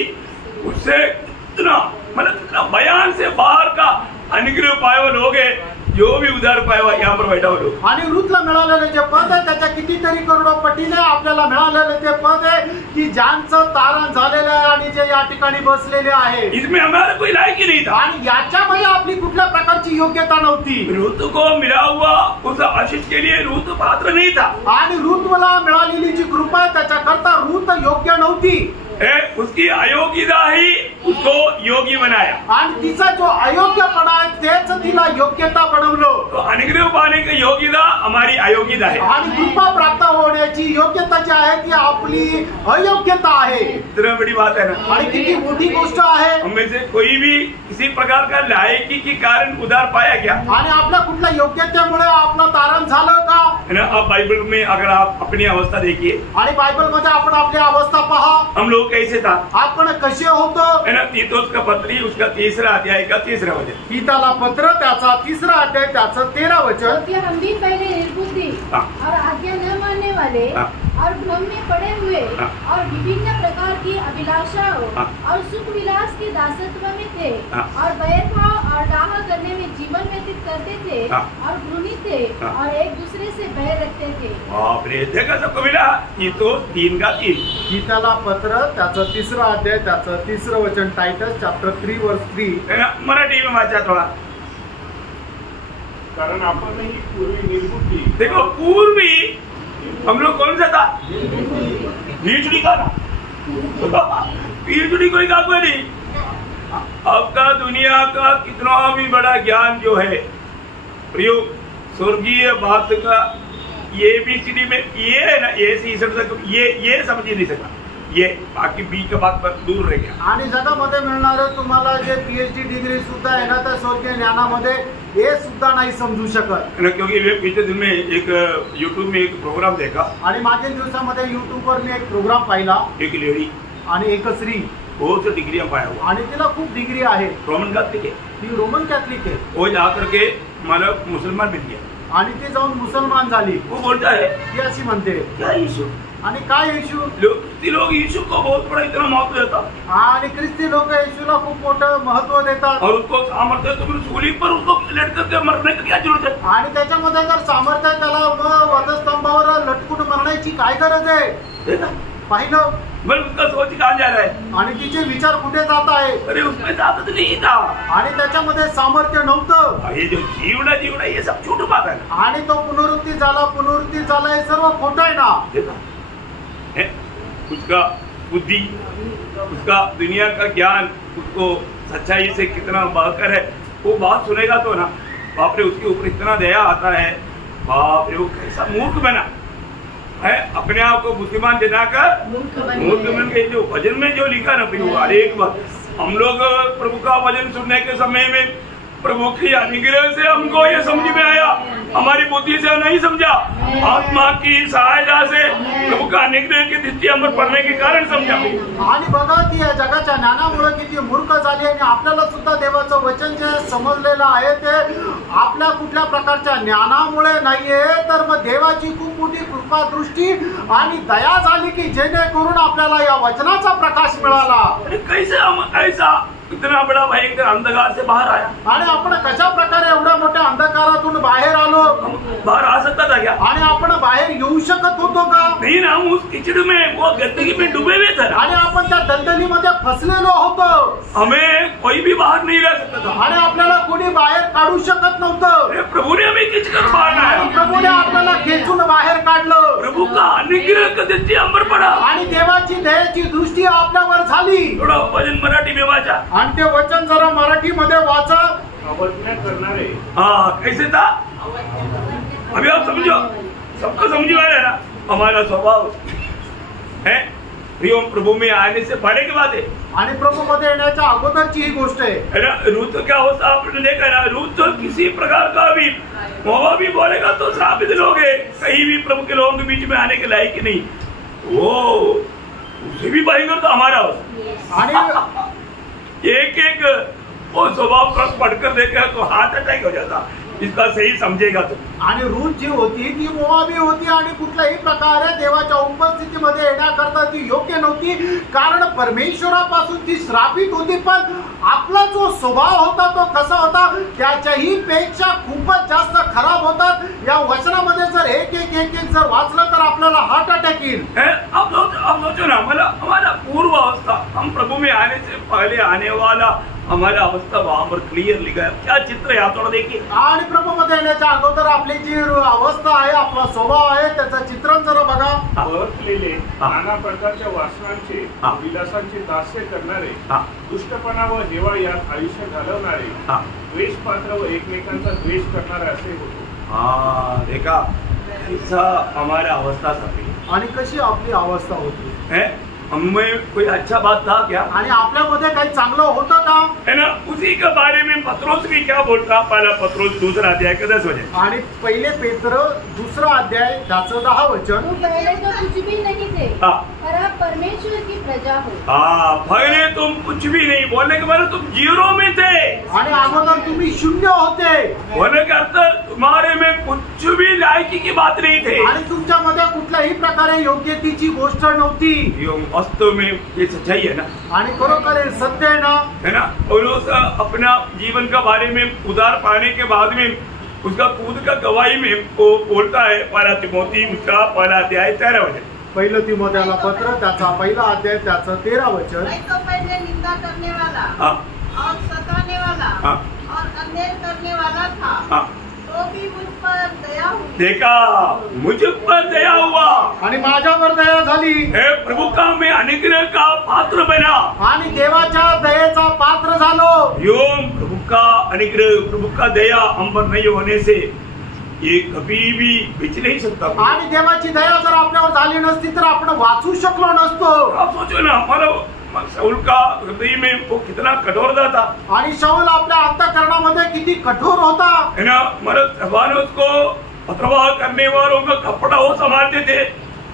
उससे कितना मतलब कितना बयान से बाहर का अनुग्रह पाया हुआ लोग है, जो भी उधार पाया हुआ यहाँ पर बैठा हुआ लोग। आणि रूथला मिळालेले जे पद आहे त्याच्या कितीतरी करोडो पटीने आपल्याला मिळालेले ते पद आहे की ज्यांचं तारण झालेलं आहे आणि जे या ठिकाणी बसलेले आहे। इसमें हमारा कोई लायक ही नहीं था आणि याच्यामध्ये आपली कुठल्या प्रकारची योग्यता नव्हती। रूथ को मिला हुआ उस आशीष के लिए रूथ पात्र नहीं था आणि रूथला मिळालेली जी कृपा आहे त्याच्याकरता रूथ योग्य नव्हती। उसकी अयोग्यता ही उसको योगी बनाया आणि तिचा जो अयोग्यपणा आहे तेच तिला योग्यता बनवलं। तो अनुग्रह पाने की योग्यता हमारी अयोग्यता है आणि कृपा प्राप्त होण्याची योग्यता जी आहे ती आपली अयोग्यता आहे। इतना बड़ी बात है ना, आणि किती मोठी गोष्ट आहे। हमें से कोई भी किसी प्रकार का लायकी के कारण उधार पाया क्या? आणि आपल्या कुठल्या योग्यतेमुळे आपलं तारण झालं का? है ना, अब बाइबल में अगर आप अपनी अवस्था देखिए आणि बायबल मध्ये आपण आपली अवस्था पहा, हम लोग कैसे था, आपण कसे होतो। है ना, तीतोस का पत्री उसका 3रा अध्याय का 3रा वचन, तीताला पत्र त्याचा 3रा अध्याय त्याचं 13 वचन। क्योंकि हम भी पहले निर्बुद्धि और आज्ञा न मानने वाले और भ्रम में पड़े हुए और विभिन्न प्रकार की अभिलाषाओं और सुख विलास के दासत्व में थे और बैरभाव और डाह करने में जीवन व्यतीत करते थे और घृणित थे और एक दूसरे से भय रखते थे। बाप रे, देखा सबको मिला तीतोस 3 का 3। तीताला पत्र त्याचं 3रा अध्याय त्याचं 3रं वचन, टाइटस चॅप्टर 3 वर्स 3। है ना, मराठी में वाचा थोड़ा, कारण आपण ही पूर्वी निर्बुद्धी। देखो पूर्वी हम लोग कौन सा था, बीजड़ी का ना बीजड़ी कोई कागज नहीं। आपका दुनिया का कितना भी बड़ा ज्ञान जो है प्रयोग स्वर्गीय बात का ये भी सीढ़ी में ये है ना, ये सी ये समझ ही नहीं सकता, ये बाकी बी का बात पर दूर रह गया। आणि जगामध्ये मिळणारे तुम्हाला जे पीएचडी डिग्री सुद्धा आहे ना त्या स्वर्गीय ज्ञानामध्ये हे सुद्धा नाही समजू शकत। क्योंकि पिछले दिन में एक यूट्यूब में एक प्रोग्राम देखा आणि मागील दिवसामध्ये युट्यूब वर मी एक प्रोग्राम पाहिला, एक लेडी आणि एक स्त्री बहुत सी डिग्रियां पाया हुआ, आणि तिला खूप डिग्री आहे, रोमन कैथलिक है, ती रोमन कॅथलिक आहे, वो जाकर के मतलब मुसलमान बन गया आणि ती जाऊन मुसलमान झाली। वो बोलता है ती अशी म्हणते क्या यीशु, आणि काय येशू, लोग यीशु को बहुत बड़ा इतना महत्व देता आणि ख्रिस्ती लोक येशूला खूप मोठं महत्व देतात और उसको सामर्थ्य तो सूली पर उसको लटक के मरने की क्या जरूरत है, आणि त्याच्यामध्ये जर सामर्थ्य आहे त्याला मग वधस्तंभावर लटकून मरण्याची काय गरज आहे। पाहिलं, बल उसका सोच कहाँ जा रहा है, आणि तिचे विचार कुठे जात आहे, अरे उसमें ताकत नहीं था, आणि त्याच्यामध्ये सामर्थ्य नव्हतं। ये जो जीवना ये सब झूठ बात है ना। आणि तो पुनरुत्ती झाला हे सर्व खोटं आहे ना। देखा है, उसका बुद्धि, उसका दुनिया का ज्ञान उसको सच्चाई से कितना बहकर है, वो बात सुनेगा तो ना बाप रे उसके ऊपर इतना दया आता है, बाप रे वो कैसा मूर्ख बना है, अपने आप को बुद्धिमान जनाकर मूर्ख बन गए। जो भजन में जो लिखा ना, हर एक बार हम लोग प्रभु का वचन सुनने के समय में प्रभु की अनुग्रह से हमको ये समझ में आया, हमारी बुद्धि से नहीं समझा, आत्मा की सहायता से प्रभु का अनुग्रह की दृष्टि हम पर पडणे के कारण समजा. आणि बघा ती या जगाच्या ज्ञानामुळे किती मूर्ख झाली आणि आपल्याला सुद्धा देवाचं वचन जे समजलेलं आहे ते आपल्या कुठल्या प्रकारच्या ज्ञानामुळे नाहीये, तर मग देवाची खूप मोठी कृपा दृष्टी आणि दया झाली की जेणेकरून आपल्याला या वचनाचा प्रकाश मिळाला. कैसे हम ऐसा इतना बड़ा भयंकर अंधकार से बाहर आया, आणि आपण कशा प्रकारे एवढ्या मोठ्या अंधकारातून बाहेर आलो, बाहर आ सकता था क्या? आणि आपण बाहेर येऊ शकत होतो का? नहीं ना, हम उस कीचड़ में वो गंदगी में डूबे हुए थे, आणि आपण त्या दलदलीमध्ये फसलेलो होतो, हमें कोई भी बाहर नहीं रह सकता था, आणि आपल्याला कोणी बाहेर काढू शकत नव्हतं. अरे प्रभु ने हमें खींच कर बाहर आणि लाया, प्रभूने आपल्याला खेचून बाहेर काढलं, प्रभु का अनुग्रह का दृष्टि हम पर पड़ा. आणि देवाची दयेची दृष्टी आपल्यावर झाली. थोड़ा वचन मराठी में वाचा. आणि ते वचन जरा मराठीमध्ये वाचा. अवज्ञा करणारे हाँ, कैसे था? अभी आप समझो, सबको समझ में आ रहा है ना. हमारा स्वभाव है प्रियम प्रभु में आने से पहले की बात है. आणि प्रभू मध्ये येण्याच्या अगोदरची ही गोष्ट आहे. है ना. रूत क्या होता आपने देखा ना, रूत तो किसी प्रकार का भी मोवा भी बोलेगा तो श्रापित लोग है, कहीं भी प्रभु के लोगों के बीच में आने के लायक ही नहीं. वो उसे भी भयंकर तो हमारा होता. आणि एक एक वो स्वभाव का पढ़कर देखा तो हार्ट अटैक हो जाता. इसका सही समझेगा तो. आणि रूथ जी होती ती मोआबी होती आणि कुठल्याही प्रकारे देवाच्या उपस्थितीमध्ये येण्याकरता ती योग्य नव्हती, कारण परमेश्वरापासून ती श्रापित होती. पण आपला जो स्वभाव होता तो कसा होता, त्याच्याही पेक्षा खूपच जास्त खराब होता. या वचनामध्ये जर एक एक एक एक जर वाचलं तर आपल्याला हार्ट अटॅक येईल. आप सोचो ना, हमारा पूर्व अवस्था, हम प्रभु में आने से पहले आने वाला हमारा अवस्था वहां पर क्लियर लिखा है. क्या चित्र है आप थोड़ा देखिए. आणि प्रभू मध्ये येण्याच्या अगोदर आपली जी अवस्था आहे, आपला स्वभाव आहे, त्याचं चित्रण जरा बघा. ओळखलेले नाना प्रकारच्या वासनांचे विलासांचे दास्य करणारे, दुष्टपणा व हेवा यात आयुष्य घालवणारे, द्वेषपात्र व एकमेकांचा द्वेष करणारे असे होते. देखा ऐसा हमारा अवस्था थी. आणि कशी आपली अवस्था होती, हमें कोई अच्छा बात था क्या? आणि आपल्यामध्ये काही चांगलं होतं का? है ना. उसी के बारे में पत्रोस की क्या बोलता, पहला पत्रोस 2 अध्याय का 10 वचन. आणि पहिले पेत्र 2 अध्याय त्याचं 10 वचन. तुम पहले तो कुछ भी नहीं थे, पर आप परमेश्वर की प्रजा हो. पहले तुम कुछ भी नहीं, बोलने के बाद तुम जीरो में थे. आणि अगोदर तुम्ही शून्य होते. बोलने का अर्थ तुम्हारे में कुछ भी लायकी की बात नहीं थे. आणि तुमच्यामध्ये कुठल्याही प्रकारे योग्यतेची गोष्ट नव्हती. वास्तव में ये सच्चाई है ना. आणि खरोखर हे सत्य आहे ना. है ना. पौलुस अपना जीवन का बारे में उधार पाने के बाद में उसका खुद का गवाही में वो बोलता है, पहला तिमोथी उसका 1 अध्याय 13 वचन. पहिलं तिमोथेला पत्र त्याचा 1 अध्याय त्याचं 13 वचन. मैं तो पहले निंदा करने वाला और सताने वाला और अन्याय करने वाला था, तो भी मुझ पर दया हुई. देखा, मुझ पर दया हुआ आणि माझ्यावर दया झाली. प्रभु का मैं अनुग्रह का पात्र बना आणि देवाच्या दयेचा पात्र झालो. योम प्रभु का अनुग्रह, प्रभु का दया हम पर नहीं होने से ये कभी भी बिच नहीं सकता. आणि देवाची दया जर आपल्यावर झाली नसती तर आपण वाचू शकलो नसतो. आप सोचो ना, हमारा शाऊल का हृदय में वो कितना कठोरता था. आणि शाऊल आपल्या अंतःकरणामध्ये किती कठोर होता. है ना. मरद स्टेफानोस को पत्रवाह करने वालों का कपड़ा वो संभालते थे.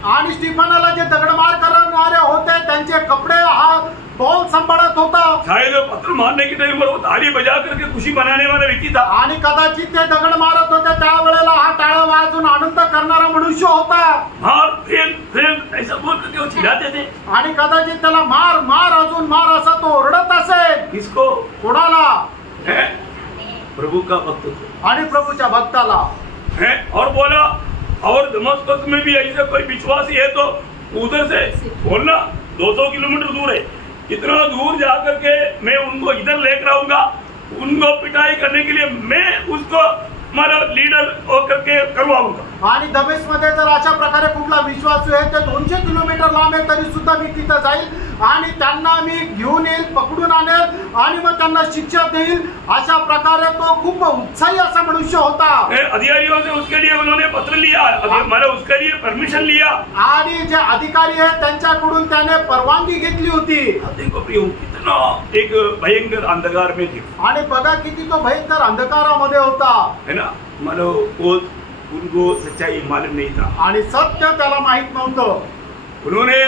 आणि स्टीफनाला जे दगडमार करणारे होते त्यांचे कपडे हा पौल सांभाळत होता. शायद पत्र मारने के टाइम पर वो ताली बजा करके खुशी मनाने वाला व्यक्ती था. आणि कदाचित ते दगड मारत होते त्यावेळेला हा टाळा वाजून आनंद करणारा मनुष्य होता. मार फेल फेल ऐसा बोल करके वो चिल्लाते थे. आणि कदाचित त्याला मार मार अजून मार असा तो ओरडत असेल. किसको? कोणाला? प्रभु का भक्त. आणि प्रभूच्या भक्ताला. और बोला, और दमस्कस में भी ऐसा कोई विश्वासी है तो उधर से बोलना, 200 किलोमीटर दूर है, इतना दूर जाकर के मैं उनको इधर लेकर आऊंगा, उनको पिटाई करने के लिए मैं उसको हमारा लीडर होकर के करवाऊंगा. आणि दमेस्कमध्ये जर अशा प्रकारे कुठला विश्वासू आहे ते 200 किलोमीटर लांब आहे तरी सुद्धा मी तिथं जाईल आणि त्यांना मी घेऊन येईल, पकडून आणेल आणि मग त्यांना शिक्षा देईल. अशा प्रकारे तो खूप उत्साही असा मनुष्य होता. अधिकारियों से उसके लिए उन्होंने पत्र लिया, मतलब उसके लिए परमिशन लिया. आणि जे अधिकारी आहेत त्यांच्याकडून त्याने परवानगी घेतली होती. देखो प्रियो, कितना एक भयंकर अंधकार में थे. आणि बघा किती तो भयंकर अंधकारामध्ये होता, है ना. मतलब वो उनको सच्चाई मालूम नहीं था आणि सत्य त्याला माहित नव्हतं. उन्होंने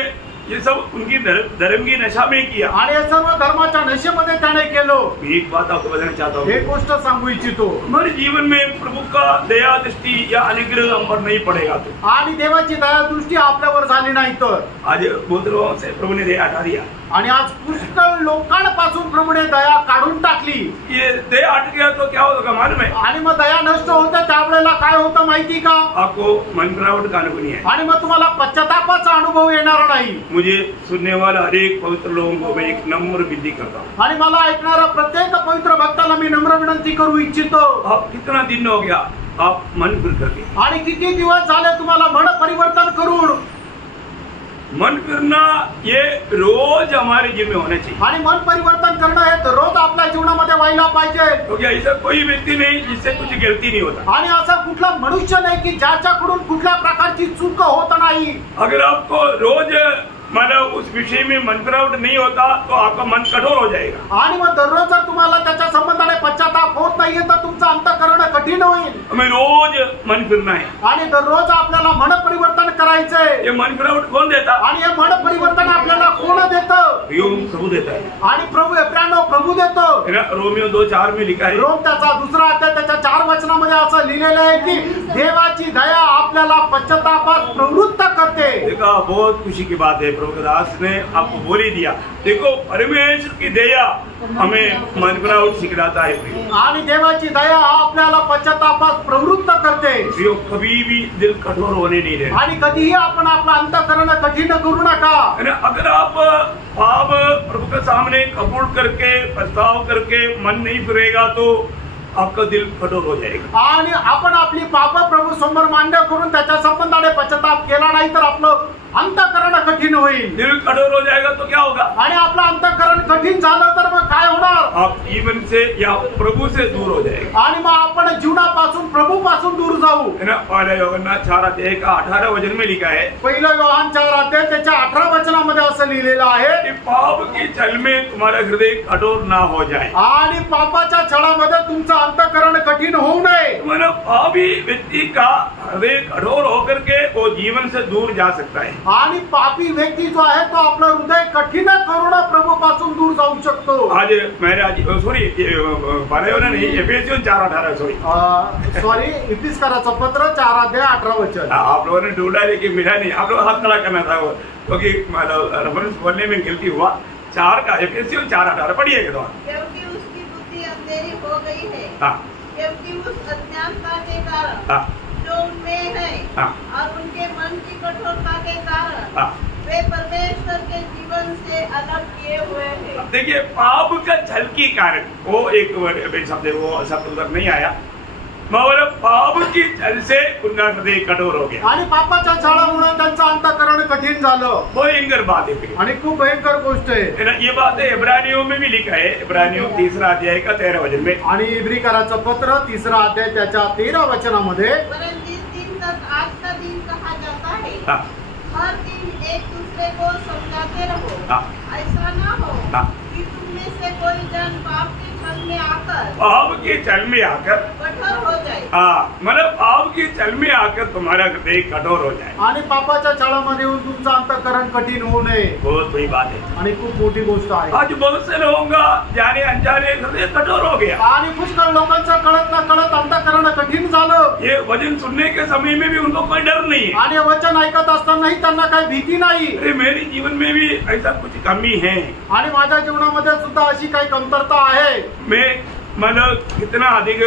ये सब उनकी धर्म की नशा में किया. आणि हे सर्व धर्माच्या नशेमध्ये त्याने केलं. मैं एक बात आपको बताना चाहता हूँ, एक गोष्ट सांगू इच्छितो. हमारे जीवन में प्रभु का दया दृष्टि या अनुग्रह हम पर नहीं पड़ेगा तो, आणि देवाची दया दृष्टी आपल्यावर झाली नाही तर, आज बहुत लोगों से प्रभु ने दया हटा दिया. आणि आज पुष्कळ लोकांपासून प्रभूने दया काढून टाकली. ये दया हट गया तो क्या होगा मालूम है? आणि मग दया नष्ट होते त्यावेळेला काय होतं माहिती का? आपको मन बनावट का अनुभव नहीं है. आणि मग तुम्हाला पश्चातापाचा अनुभव येणार नाही. मुझे सुनने वाला हर एक पवित्र लोगों को मैं एक नम्र विनती करता हूँ. आणि मला ऐकणारा प्रत्येक पवित्र भक्ताला मी नम्र विनंती करू इच्छितो. आप कितना दिन हो गया आप मन फिर करके, आणि किती दिवस झाले तुम्हाला मन परिवर्तन करून? मन फिरना ये रोज हमारे जीवन में होना चाहिए. आणि मन परिवर्तन करणं हे तर रोज आपल्या जीवनामध्ये व्हायला पाहिजे. क्योंकि ऐसा कोई व्यक्ति नहीं जिससे कुछ गलती नहीं होता. आणि असा कुठला मनुष्य नाही की ज्याच्याकडून कुठल्या प्रकारची चूक होत नाही. अगर आपको रोज मतलब उस विषय में मन फिरावट नहीं होता तो आपका मन कठोर हो जाएगा. आणि मग दररोज जर तुम्हाला त्याच्या संबंधाने पश्चाताप होत नाहीये तर तुमचं अंतःकरण कठीण होईल. हमें रोज मन फिरना है. आणि दररोज आपल्याला मन परिवर्तन करायचंय. ये मन फिरावट कौन देता? आणि हे मन परिवर्तन आपल्याला कोण देतं? प्रभु देता है. आणि प्रभू देतो. रोमियो 2:4 में लिखा है, रोम त्याचा 2 अध्याय त्याच्या 4 वचनामध्ये असं लिहिलेलं आहे की देवाची दया आपल्याला पश्चातापास प्रवृत्त करते. देखा बहुत खुशी की बात है, प्रभु दास ने आपको बोल ही दिया. देखो परमेश्वर की दया हमें मन फिरावट सिखाता है. आणि देवाची दया आपल्याला पश्चातापास प्रवृत्त करते. कभी भी दिल कठोर होने नहीं देना. आणि कधीही आपण आपलं अंतःकरण कठीण करू नका. अगर आप पाप प्रभु के सामने कबूल करके पछताव करके मन नहीं फिरेगा तो आपका दिल कठोर हो जाएगा. आणि आपण आपली पाप प्रभू समोर मान्य करून त्याच्या संबंधाने पश्चाताप केला नाही तर आपलं अंतःकरण कठीण होईल. दिल कठोर हो जाएगा तो क्या होगा? आणि आपलं अंतःकरण कठीण झालं तर मग काय होणार? आप जीवन से या प्रभु से दूर हो जाएगा. आणि मग आपण जीवनापासून प्रभूपासून दूर जाऊ. है ना. पहला यूहन्ना 4:18 वचन में लिखा है, पहिलं योहान 4 अध्याय त्याच्या 18 वचनामध्ये असं लिहिलेलं आहे कि पाप की छल में तुम्हारा हृदय कठोर ना हो जाए. आणि पापाच्या छळामध्ये तुमचं अंतःकरण कठीण होऊ नये. मतलब पापी व्यक्ति का हृदय कठोर होकर के वो जीवन से दूर जा सकता है. आणि पापी व्यक्ती जो आहे तो आपलं हृदय कठीण करून प्रभूपासून दूर जाऊ शकतो. आज महाराज सॉरी बारायोना नहीं, एफेसियों 4:18 सॉरी इफिसकाराचं पत्र 4 अध्याय 18 वचन. आप लोगों ने ढूंढा लेकिन मिला नहीं. आप लोग हाथ खड़ा करना था वो, क्योंकि रेफरेंस बोलने में गलती हुआ. 4 का एफेसियों 4:18 पढ़िएगा तो. क्योंकि उसकी बुद्धि अंधेरी हो गई है. हाँ. क्योंकि उस अज्ञानता के कारण हाँ. जो उनमें है और उनके मन की कठोरता के कारण वे परमेश्वर के जीवन से अलग किए हुए हैं. देखिए पाप का छल के कारण वो एक शब्द है, वो शब्द उधर नहीं आया, मगर पाप की छल से उनका हृदय कठोर हो गया. आणि पापाच्या छळामुळे त्यांचं अंतःकरण कठीण झालं. भयंकर बात है. आणि खूप भयंकर गोष्ट आहे. ये बात है इब्रानियों में भी लिखा है, इब्रानियों 3 अध्याय का 13 वचन में. आणि इब्रिकराचं पत्र 3 अध्याय त्याच्या 13 वचनामध्ये, परंतु जिस दिन तक आज का दिन कहा जाता है, हाँ. हर दिन एक दूसरे को समझाते रहो. हाँ. ऐसा ना हो हाँ. कि तुम में से कोई जन पाप के छल में आकर कठोर हो जाए. मतलब पाप की छल में आकर तुम्हारा हृदय कठोर हो जाए. आणि पापाच्या छळामध्ये येऊन तुमचं अंतःकरण कठीण होऊ नये. बहुत बड़ी बात है. आणि खूप मोठी गोष्ट आहे. आज बहुत से लोगों का जाने अनजाने हृदय कठोर हो गया. आणि पुष्कळ लोकांचं कळत न कळत अंतःकरण कठीण झालं. ये वचन सुनने के समय में भी उनको कोई डर नहीं है. आणि वचन ऐकत असतानाही त्यांना काही भीती नाही. अरे मेरे जीवन में भी ऐसा कुछ कमी है. आणि माझ्या जीवनामध्ये सुद्धा अशी काही कमतरता आहे. मैं मतलब कितना अधिक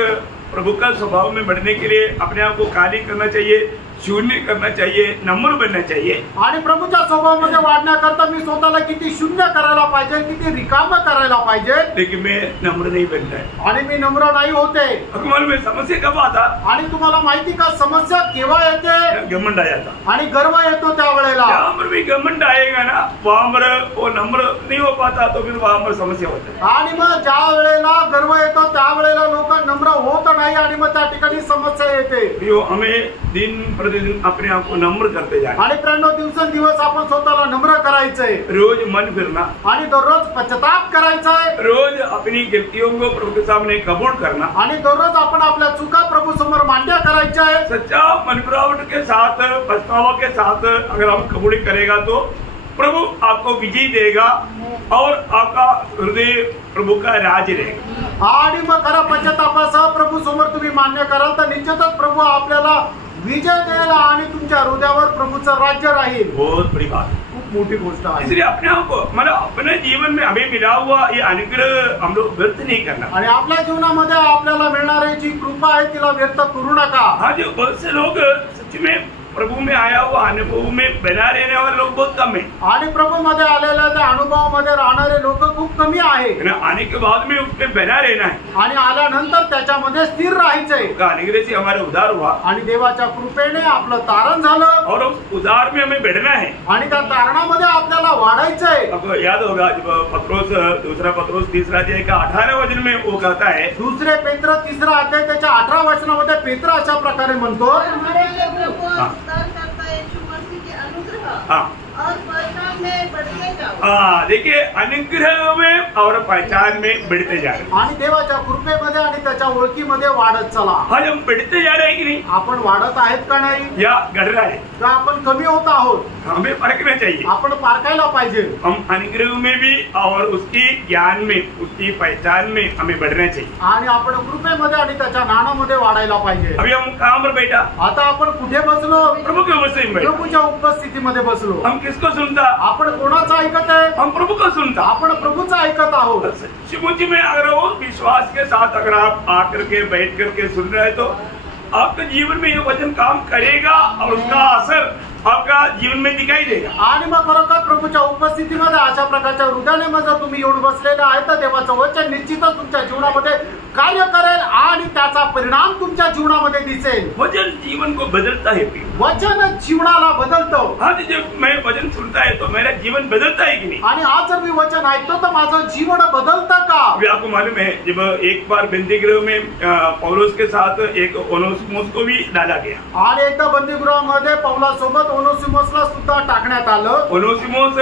प्रभु का स्वभाव में बढ़ने के लिए अपने आप को खाली करना चाहिए, शून्य करना चाहिए, नम्र बनना चाहिए। आणि प्रभूच्या स्वभावामध्ये वाढण्याकरता मी स्वतःला किती शून्य करायला पाहिजे, किती रिकाम करायला पाहिजे। लेकिन मैं नम्र नहीं बनता है आणि मी नम्र नाही होते। मन में समस्या कब आता? आणि तुम्हाला माहिती का समस्या केव्हा येते? घमंड आ जाता आणि गर्व येतो त्यावेळेला। जहाँ पर भी घमंड आएगा ना वहाँ पर वो नम्र नहीं हो पाता, तो फिर वहाँ पर समस्या होती है। आणि मग ज्या वेळेला गर्व येतो त्यावेळेला लोक नम्र होत नाही आणि मग त्या ठिकाणी समस्या येते। हमें दिन प्रतिदिन अपने आप को नम्र करते जाए आणि प्रेरणो दिवसेंदिवस आपण स्वतःला नम्र करायचंय। रोज मन फिरना आणि दररोज पश्चाताप करायचाय। रोज अपनी गलतियों को प्रभु के सामने कबूल करना आणि दररोज आपण आपल्या चुका प्रभु समोर मान्य करायच्या आहे। सच्चा मनपुरावट के साथ, पछतावा के साथ अगर हम कबूल करेगा तो प्रभु आपको विजय देगा और आपका हृदय प्रभु का राज रहेगा। आणि मग खरा पश्चातापासह प्रभु समोर तुम्ही मान्य कराल तर निश्चितच प्रभु आपल्याला विजय देईल आणि तुमच्या हृदयावर प्रभुचं राज्य राहील। बहुत बड़ी बात, खूप मोठी गोष्ट आहे। इसलिए अपने आप को मतलब अपने जीवन में हमें मिला हुआ ये अनुग्रह हम लोग व्यर्थ नहीं करना। आणि आपल्या जीवनामध्ये आपल्याला मिळणारी जी कृपा आहे तिला व्यर्थ करू नका। हाँ, जो बहुत से लोग सच में प्रभु में आया हुआ अनुभव में बना रहने वाले लोग बहुत कम है। आणि प्रभु मध्ये आलेल्या त्या अनुभवामध्ये राहणारे लोक खूप कमी आहे। आने के बाद में उसमें बना रहना है आणि आल्यानंतर त्याच्यामध्ये स्थिर राहायचंय। अनुग्रह से हमारा उद्धार हुआ आणि देवाच्या कृपेने आपलं तारण झालं और उस उद्धार में हमें बढ़ना है आणि त्या तारणामध्ये आपल्याला वाढायचंय। आपको याद होगा जब पत्रोस दूसरा पत्रोस तीसरा अध्याय का 18 वचन में वो कहता है, दुसरे पेत्र तिसरा अध्याय त्याच्या 18 वचनामध्ये पेत्र अशा प्रकारे म्हणतो, हमारे प्रभु हाँ। उद्धारकर्ता यीशु मसीह के अनुग्रह हाँ और पहचान में बढ़ते जाओ। हाँ, देखिए अनुग्रह में और पहचान में बढ़ते जा रहे हैं। आणि देवाच्या कृपेमध्ये आणि त्याच्या ओळखीमध्ये वाढत चला। आज हम बढ़ते जा रहे हैं कि नहीं, आपण वाढत आहेत का नाही, या घट रहा है? का आपण कमी होत आहोत? हमें परखना चाहिए। आपण पारखायला पाहिजे। हम अनुग्रह में भी और उसकी ज्ञान में, उसकी पहचान में हमें बढ़ना चाहिए। आणि आपण कृपेमध्ये आणि त्याच्या ज्ञानामध्ये वाढायला पाहिजे। अभी हम कहाँ पर बैठा? आता आपण कुठे बसलो? प्रभु के वचन में बैठा। प्रभूच्या उपस्थितीमध्ये बसलो। हम किसको सुनता? आपण कोणाचं ऐकत आहे? हम प्रभु को सुनता। आपण प्रभूचं ऐकत आहोत। सच्ची में अगर वो विश्वास के साथ अगर आप आकर के बैठ करके सुन रहे हैं तो आपके जीवन में ये वचन काम करेगा और उसका असर आपका जीवन में दिखाई देगा। आणि मग खरोखर प्रभूच्या उपस्थितीमध्ये अशा प्रकारच्या हृदयाने जर तुम्ही येऊन बसलेले आहे तर देवाचं वचन निश्चितच तुमच्या जीवनामध्ये कार्य करेल आणि त्याचा परिणाम तुमच्या जीवनामध्ये दिसेल। वचन जीवन को बदलता है। वचन जीवनाला बदलतो। हाँ, जब मैं वचन सुनता है तो मेरा जीवन बदलता है कि नहीं? आणि आज जर मी वचन ऐकतो तर माझं जीवन बदलतं का? अभी आपको मालूम है जब एक बार बंदीगृह में पौलुस के साथ एक ओनेसिमोस को भी डाला गया। आणि एकदा बंदीगृहामध्ये पौलासोबत ओनेसिमोसला सुद्धा टाकण्यात आलं। ओनेसिमोस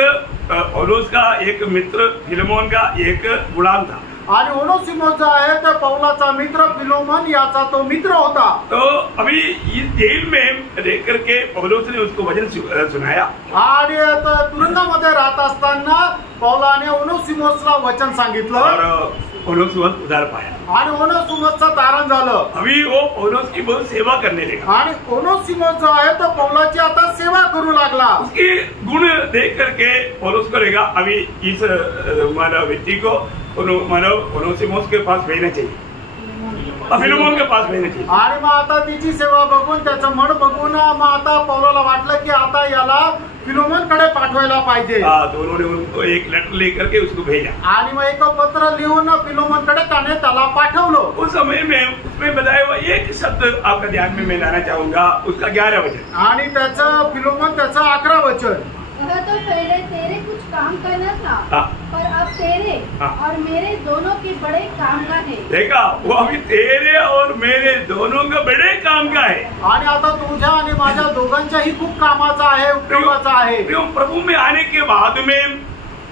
पौलुस का एक मित्र, फिलेमोन का एक गुलाम था। आणि ओनेसिमोस जो आहे तो पौलाचा मित्र फिलोमन याचा तो मित्र होता। तो अभी इस जेल में रह करके पौलुस ने उसको वचन सुनाया आणि तुरुंगामध्ये राहत असताना पौलाने ओनेसिमोसला वचन सांगितलं और ओनेसिमोस उद्धार पाया आणि ओनेसिमोसचं तारण झालं। अभी वो पौलुस की बहुत सेवा करने लगा आणि ओनेसिमोस जो आहे तो पौलाची आता सेवा करू लागला। उसके गुण देख करके पौलुस को लगा अभी इस मानव व्यक्ति को मानव ओनेसिमोस के पास भेजना चाहिए, फिलेमोन के पास भेजना चाहिए। आणि मग आता तिची सेवा बघून त्याचं मन बघून मग आता पौलाला वाटलं की आता याला फिलोमन कडे पाठवायला पाहिजे। तो उन्होंने उनको एक लेटर लेकर के उसको भेजा आणि मग एक पत्र लिहून फिलोमन कडे त्याला पाठवलं। उस समय में उसमें बताया हुआ एक शब्द आपका ध्यान में मैं लाना चाहूंगा, उसका 11 वचन। आणि त्याचं फिलोमन त्याचं 11 वचन। वह तो पहले तेरे कुछ काम करना था, पर अब तेरे और मेरे दोनों के बड़े काम का है। देखा, वो अभी तेरे और मेरे दोनों का बड़े काम का है। आणि आता तुझ्या आणि माझ्या दोघांच्याही खूप कामाचा आहे, उपयोगाचा आहे। प्रभु में आने के बाद में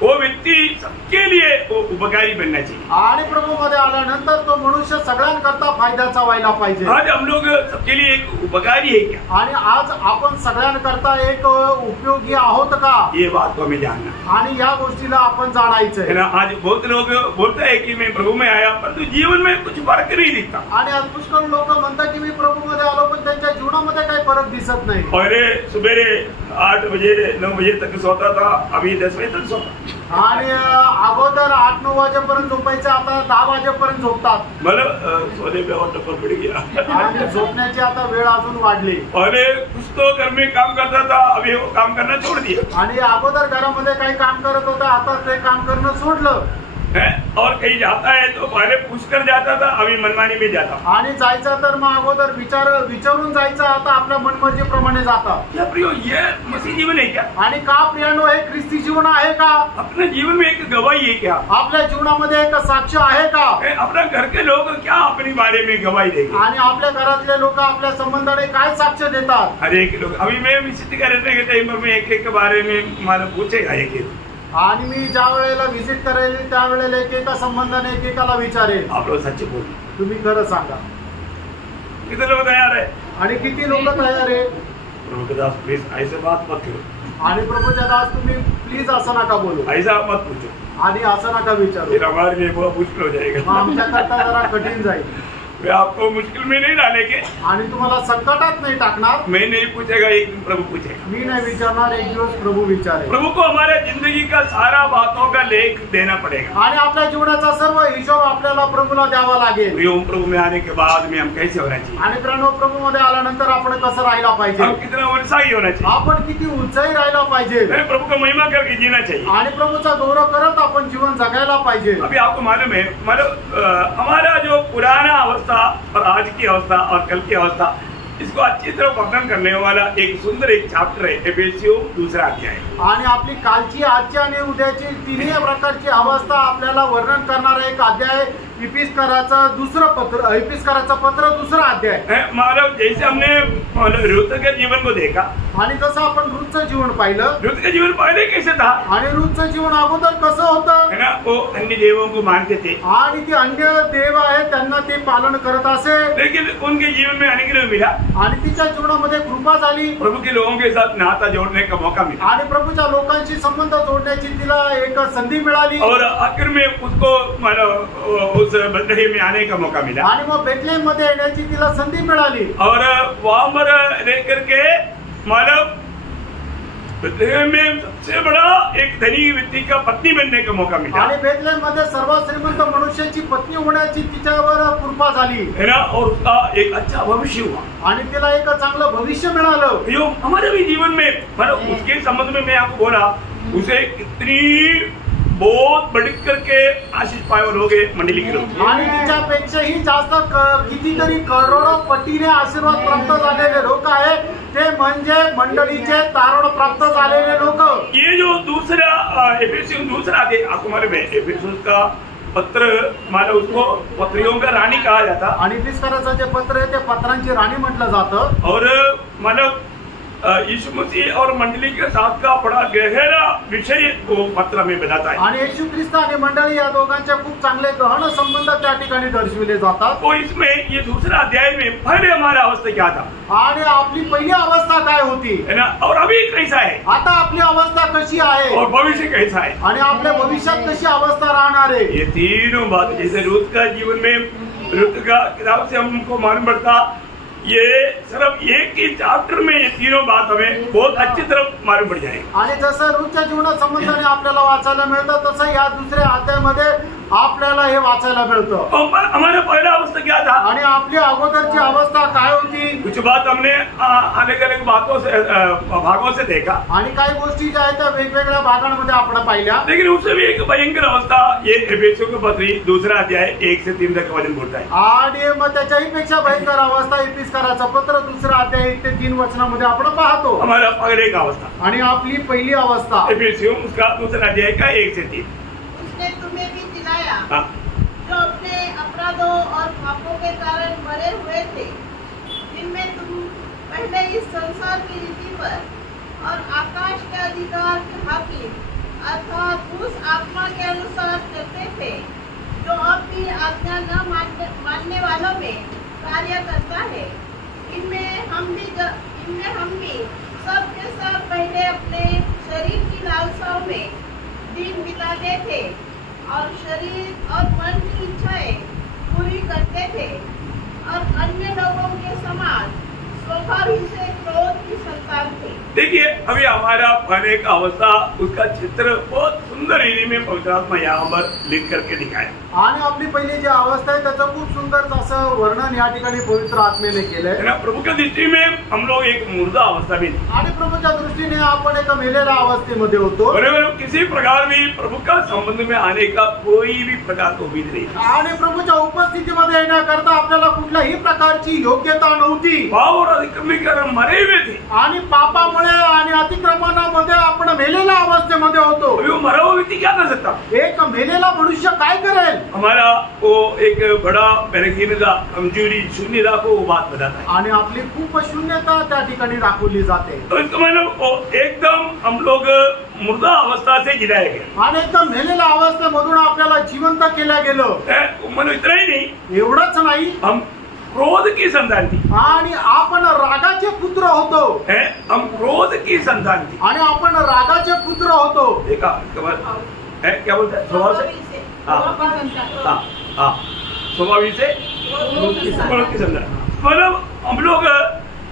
वो व्यक्ति सबके लिए वो उपकारी बनना चाहिए। आणि प्रभू मध्ये आल्यानंतर तो मनुष्य सगळ्यांकरता फायद्याचा व्हायला पाहिजे। आज हम लोग सबके लिए एक उपकारी है क्या? आणि आज आपण सगळ्यांकरता एक उपयोगी आहोत का? ये बात को हमें जानना आणि या गोष्टीला आपण जाणायचं है ना। आज बहुत लोग बोलते हैं कि मैं प्रभु में आया परंतु जीवन में कुछ फर्क नहीं दिखता। आणि आज पुष्कळ लोक म्हणतात की मी प्रभू मध्ये आलो पण त्यांच्या जीवनामध्ये काही फरक दिसत नाही। पहले सुबह 8 बजे 9 बजे तक सोता था, अभी 10 बजे तक सोता। आणि अगोदर 8-9 वाजेपर्यंत झोपायचे, आता 10 वाजेपर्यंत झोपतात. मला सोने पे और टप्पा पड़ गया आणि झोपण्याची आता वेळ अजून वाढली. पहले कुछ तो घर में काम करता था, अभी वो काम करना छोड़ दिया. आणि अगोदर घरामध्ये काही काम करत होता, आता ते काम करणं सोडलं. और कहीं जाता है तो पहले पूछ कर जाता था, अभी मनमानी में जाता. आणि जायचं तर मग अगोदर विचारून जायचं, आता आपल्या मनमर्जीप्रमाणे जातात. क्या प्रियो, ये मसीह जीवन है क्या? आणि का प्रियानो, हे ख्रिस्ती जीवन आहे का? अपने जीवन में एक गवाही है क्या? आपल्या जीवनामध्ये एक साक्ष आहे का? अपना घर के लोग क्या अपने बारे में गवाही देंगे? आणि आपल्या घरातले लोक आपल्या संबंधाने काय साक्ष देतात? हर एक लोग. अभी मैं विजिट करने के टाइम में एक एक के बारे में मला पूछेगा एक. आणि मी ज्या वेळेला व्हिजिट करेल त्यावेळेला एकेका संबंधाने एकेकाला विचारेल, आप लोग सच्चे बोल, तुम्ही खरं सांगा. कितने लोग तैयार है? आणि किती लोक तयार आहे? प्रभु के दास प्लीज ऐसे बात मत करो. आणि प्रभूच्या दास तुम्ही प्लीज असं नका बोलू, ऐसा मत पूछो. आणि असं नका विचारू. फिर हमारे लिए बहुत मुश्किल हो जाएगा. आमच्याकरता जरा कठीण जाईल. वे आपको मुश्किल में नहीं डालेंगे, आणि तुम्हाला संकटात नाही टाकणार. मैं नहीं पूछेगा, एक दिन प्रभु पूछेगा. मी नाही विचारणार, एक दिवस प्रभू विचारेल. प्रभु को हमारे जिंदगी का सारा बातों का लेख देना पड़ेगा. आणि आपल्या जीवनाचा सर्व हिशोब आपल्याला प्रभूला द्यावा लागेल. प्रियो, प्रभु में आने के बाद में हम कैसे होना चाहिए? आणि प्रणव प्रभू मध्ये आल्यानंतर आपण कसं राहायला पाहिजे? हम कितना उत्साही होना चाहिए? आपण किती उत्साही राहायला पाहिजे? प्रभु का महिमा करके जीना चाहिए. आणि प्रभूचा गौरव करत आपण जीवन जगायला पाहिजे. अभी आपको मालूम है, मतलब हमारा जो पुराना अवस्था और आज की अवस्था और कल की अवस्था, इसको अच्छी तरह वर्णन करने वाला एक सुंदर एक चैप्टर है एफेसियों 2 अध्याय. आणि आपली कालची, आजची आणि उद्याची तिन्ही प्रकारची अवस्था आपल्याला वर्णन करणारा एक अध्याय इफिसकराचं 2 अध्याय. मतलब जैसे हमने रुत के जीवन को देखा, आणि जसं आपण रूथचं जीवन पाहिलं, रुत का जीवन पहले कैसे था? आणि रूथचं जीवन अगोदर कसं होतं? है ना, वो अन्य देवों को मानते थे, आणि ते अन्य देव आहेत त्यांना ते पालन करत असे. लेकिन उनके जीवन में अनुग्रह मिला, आणि तिच्या जीवनामध्ये कृपा झाली. प्रभु के लोगों के साथ नाता जोड़ने का मौका मिला, आणि प्रभूच्या लोकांशी संबंध जोडण्याची तिला एक संधी मिळाली. और आखिर में उसको उस बेथलेहम में आने का मौका मिला. आणि मग बेथलेहम मध्ये येण्याची तिला संधी मिळाली. और वहां पर रह करके मतलब बेथलेहम में सबसे बड़ा एक धनी व्यक्ति का पत्नी बनने का मौका मिला. आणि बेथलेहम मध्ये सर्वात श्रीमंत मनुष्याची पत्नी होण्याची तिच्यावर कृपा झाली, है ना, और उसका एक अच्छा भविष्य हुआ. आणि तिला एक चांगलं भविष्य मिळालं. यो हमारे भी जीवन में, मतलब उसके संबंध में मैं आपको बोला, उसे कितनी बहुत बढ़ करके आशीष पाए लोग मंडली के लोग. आणि तिच्यापेक्षाही जास्त कितीतरी करोडो पटीने आशीर्वाद प्राप्त झालेले लोक आहेत, ते म्हणजे मंडळीचे तारण प्राप्त झालेले लोक. ये जो दूसरा एफेसियों 2 अध्याय, आपको मालूम है एफेसियों का पत्र, मानो उसको पत्रियों का रानी कहा जाता. आणि इफिसकराचं जे पत्र आहे ते पत्रांची राणी म्हटलं जातं. और मतलब यीशु मसीह और मंडली के साथ का बड़ा गहरा विषय वो पत्र में बताता है. आणि येशू ख्रिस्त आणि मंडळी या दोघांचे खूप चांगले गहन संबंध त्या ठिकाणी दर्शविले जातात. तो इसमें ये 2 अध्याय में पहले हमारा अवस्था क्या था, आणि आपली पहिली अवस्था काय होती, है ना, और अभी कैसा है, आता आपली अवस्था कशी आहे, और भविष्य कैसा है, आणि आपल्या भविष्यात कशी अवस्था राहणार आहे. ये तीनों बात, जैसे रुत का जीवन में, रुत का किताब से हमको मालूम पड़ता, ये सिर्फ एक ही चैप्टर में ये तीनों बात हमें बहुत अच्छी तरह मालूम पड़ जाएगी. आणि जसं रोजच्या जीवनात संबंधाने आपल्याला वाचायला मिळतं, तसं या 2 अध्यायामध्ये आपल्याला हे वाचायला मिळतं. हमारा पहला अवस्था क्या था, आणि आपली अगोदरची अवस्था काय होती, कुछ बात हमने अलग अलग भागों से देखा, आणि काही गोष्टी ज्या आहेत त्या वेगवेगळ्या भागांमध्ये आपण पाहिल्या. लेकिन उससे भी एक भयंकर अवस्था ये एफेसियों के पत्री 2 अध्याय 1 से 3 तक वचन बोलता है. आणि मग त्याच्याही पेक्षा भयंकर अवस्था इफिसकराचं पत्र 2 अध्याय 1 ते 3 वचनामध्ये आपण पाहतो. हमारा पहले का अवस्था, आणि आपली पहिली अवस्था एफेसियों उसका 2 अध्याय का 1 से 3. उसने तुम्हें भी दिलाया हाँ. जो अपने अपराधों और पापों के कारण मरे हुए थे, जिनमें तुम पहले इस संसार की रीति पर और आकाश के अधिकार के हाकिम अर्थात उस आत्मा के अनुसार करते थे, जो अब भी आज्ञा न मानने वालों में कार्य करता है. इनमें हम भी सब के सब पहले अपने शरीर की लालसाओं में दिन बिताते थे और शरीर और मन की इच्छाएं पूरी करते थे, और अन्य लोगों के समान स्वभाव ही से क्रोध की संतान थे। देखिए अभी हमारा फने का अवस्था उसका चित्र बहुत सुंदर रीति में पवित्र आत्मा यहाँ पर लिख करके दिखाया। आणि आपली पहिली जी अवस्था आहे त्याचं खूप सुंदर असं वर्णन या ठिकाणी पवित्र आत्मेने केलंय। है ना, प्रभु की दृष्टि में हम लोग एक मुर्दा अवस्था में थे आणि प्रभूच्या दृष्टीने आपण एक मेलेल्या अवस्थेमध्ये होतो बरोबर। किसी प्रकार भी प्रभु का संबंध में आने का कोई भी प्रकार तो उम्मीद नहीं था। आणि प्रभूच्या उपस्थितीमध्ये येण्याकरता आपल्याला कुठल्याही प्रकारची योग्यता नव्हती। पाप और अतिक्रम में कारण मरे हुए थे आणि पापामुळे आणि अतिक्रमणामध्ये आपण मेलेल्या अवस्थेमध्ये होतो। अभी वो मरा हुआ व्यक्ति क्या कर सकता? एक मेलेला मनुष्य काय करेल? हमारा वो एक बड़ा बलहीनता कमजोरी शून्यता को वो बात बताता है। आणि आपली खूप शून्यता त्या ठिकाणी दाखवली जाते। तो इसका मतलब एकदम हम लोग मुर्दा अवस्था से गिराए गए आणि एकदम मेलेल्या अवस्थेमधून आपल्याला जिवंत केलं गेलं। मतलब इतना ही नहीं, एवढंच नाही, हम क्रोध की संतान थी आणि आपण रागाचे पुत्र होतो। हम क्रोध की संतान थी आणि आपण रागाचे पुत्र होतो। देखा क्या बोलते हैं? स्वभाव से हाँ स्वभाव से क्रोध की संतान। मतलब हम लोग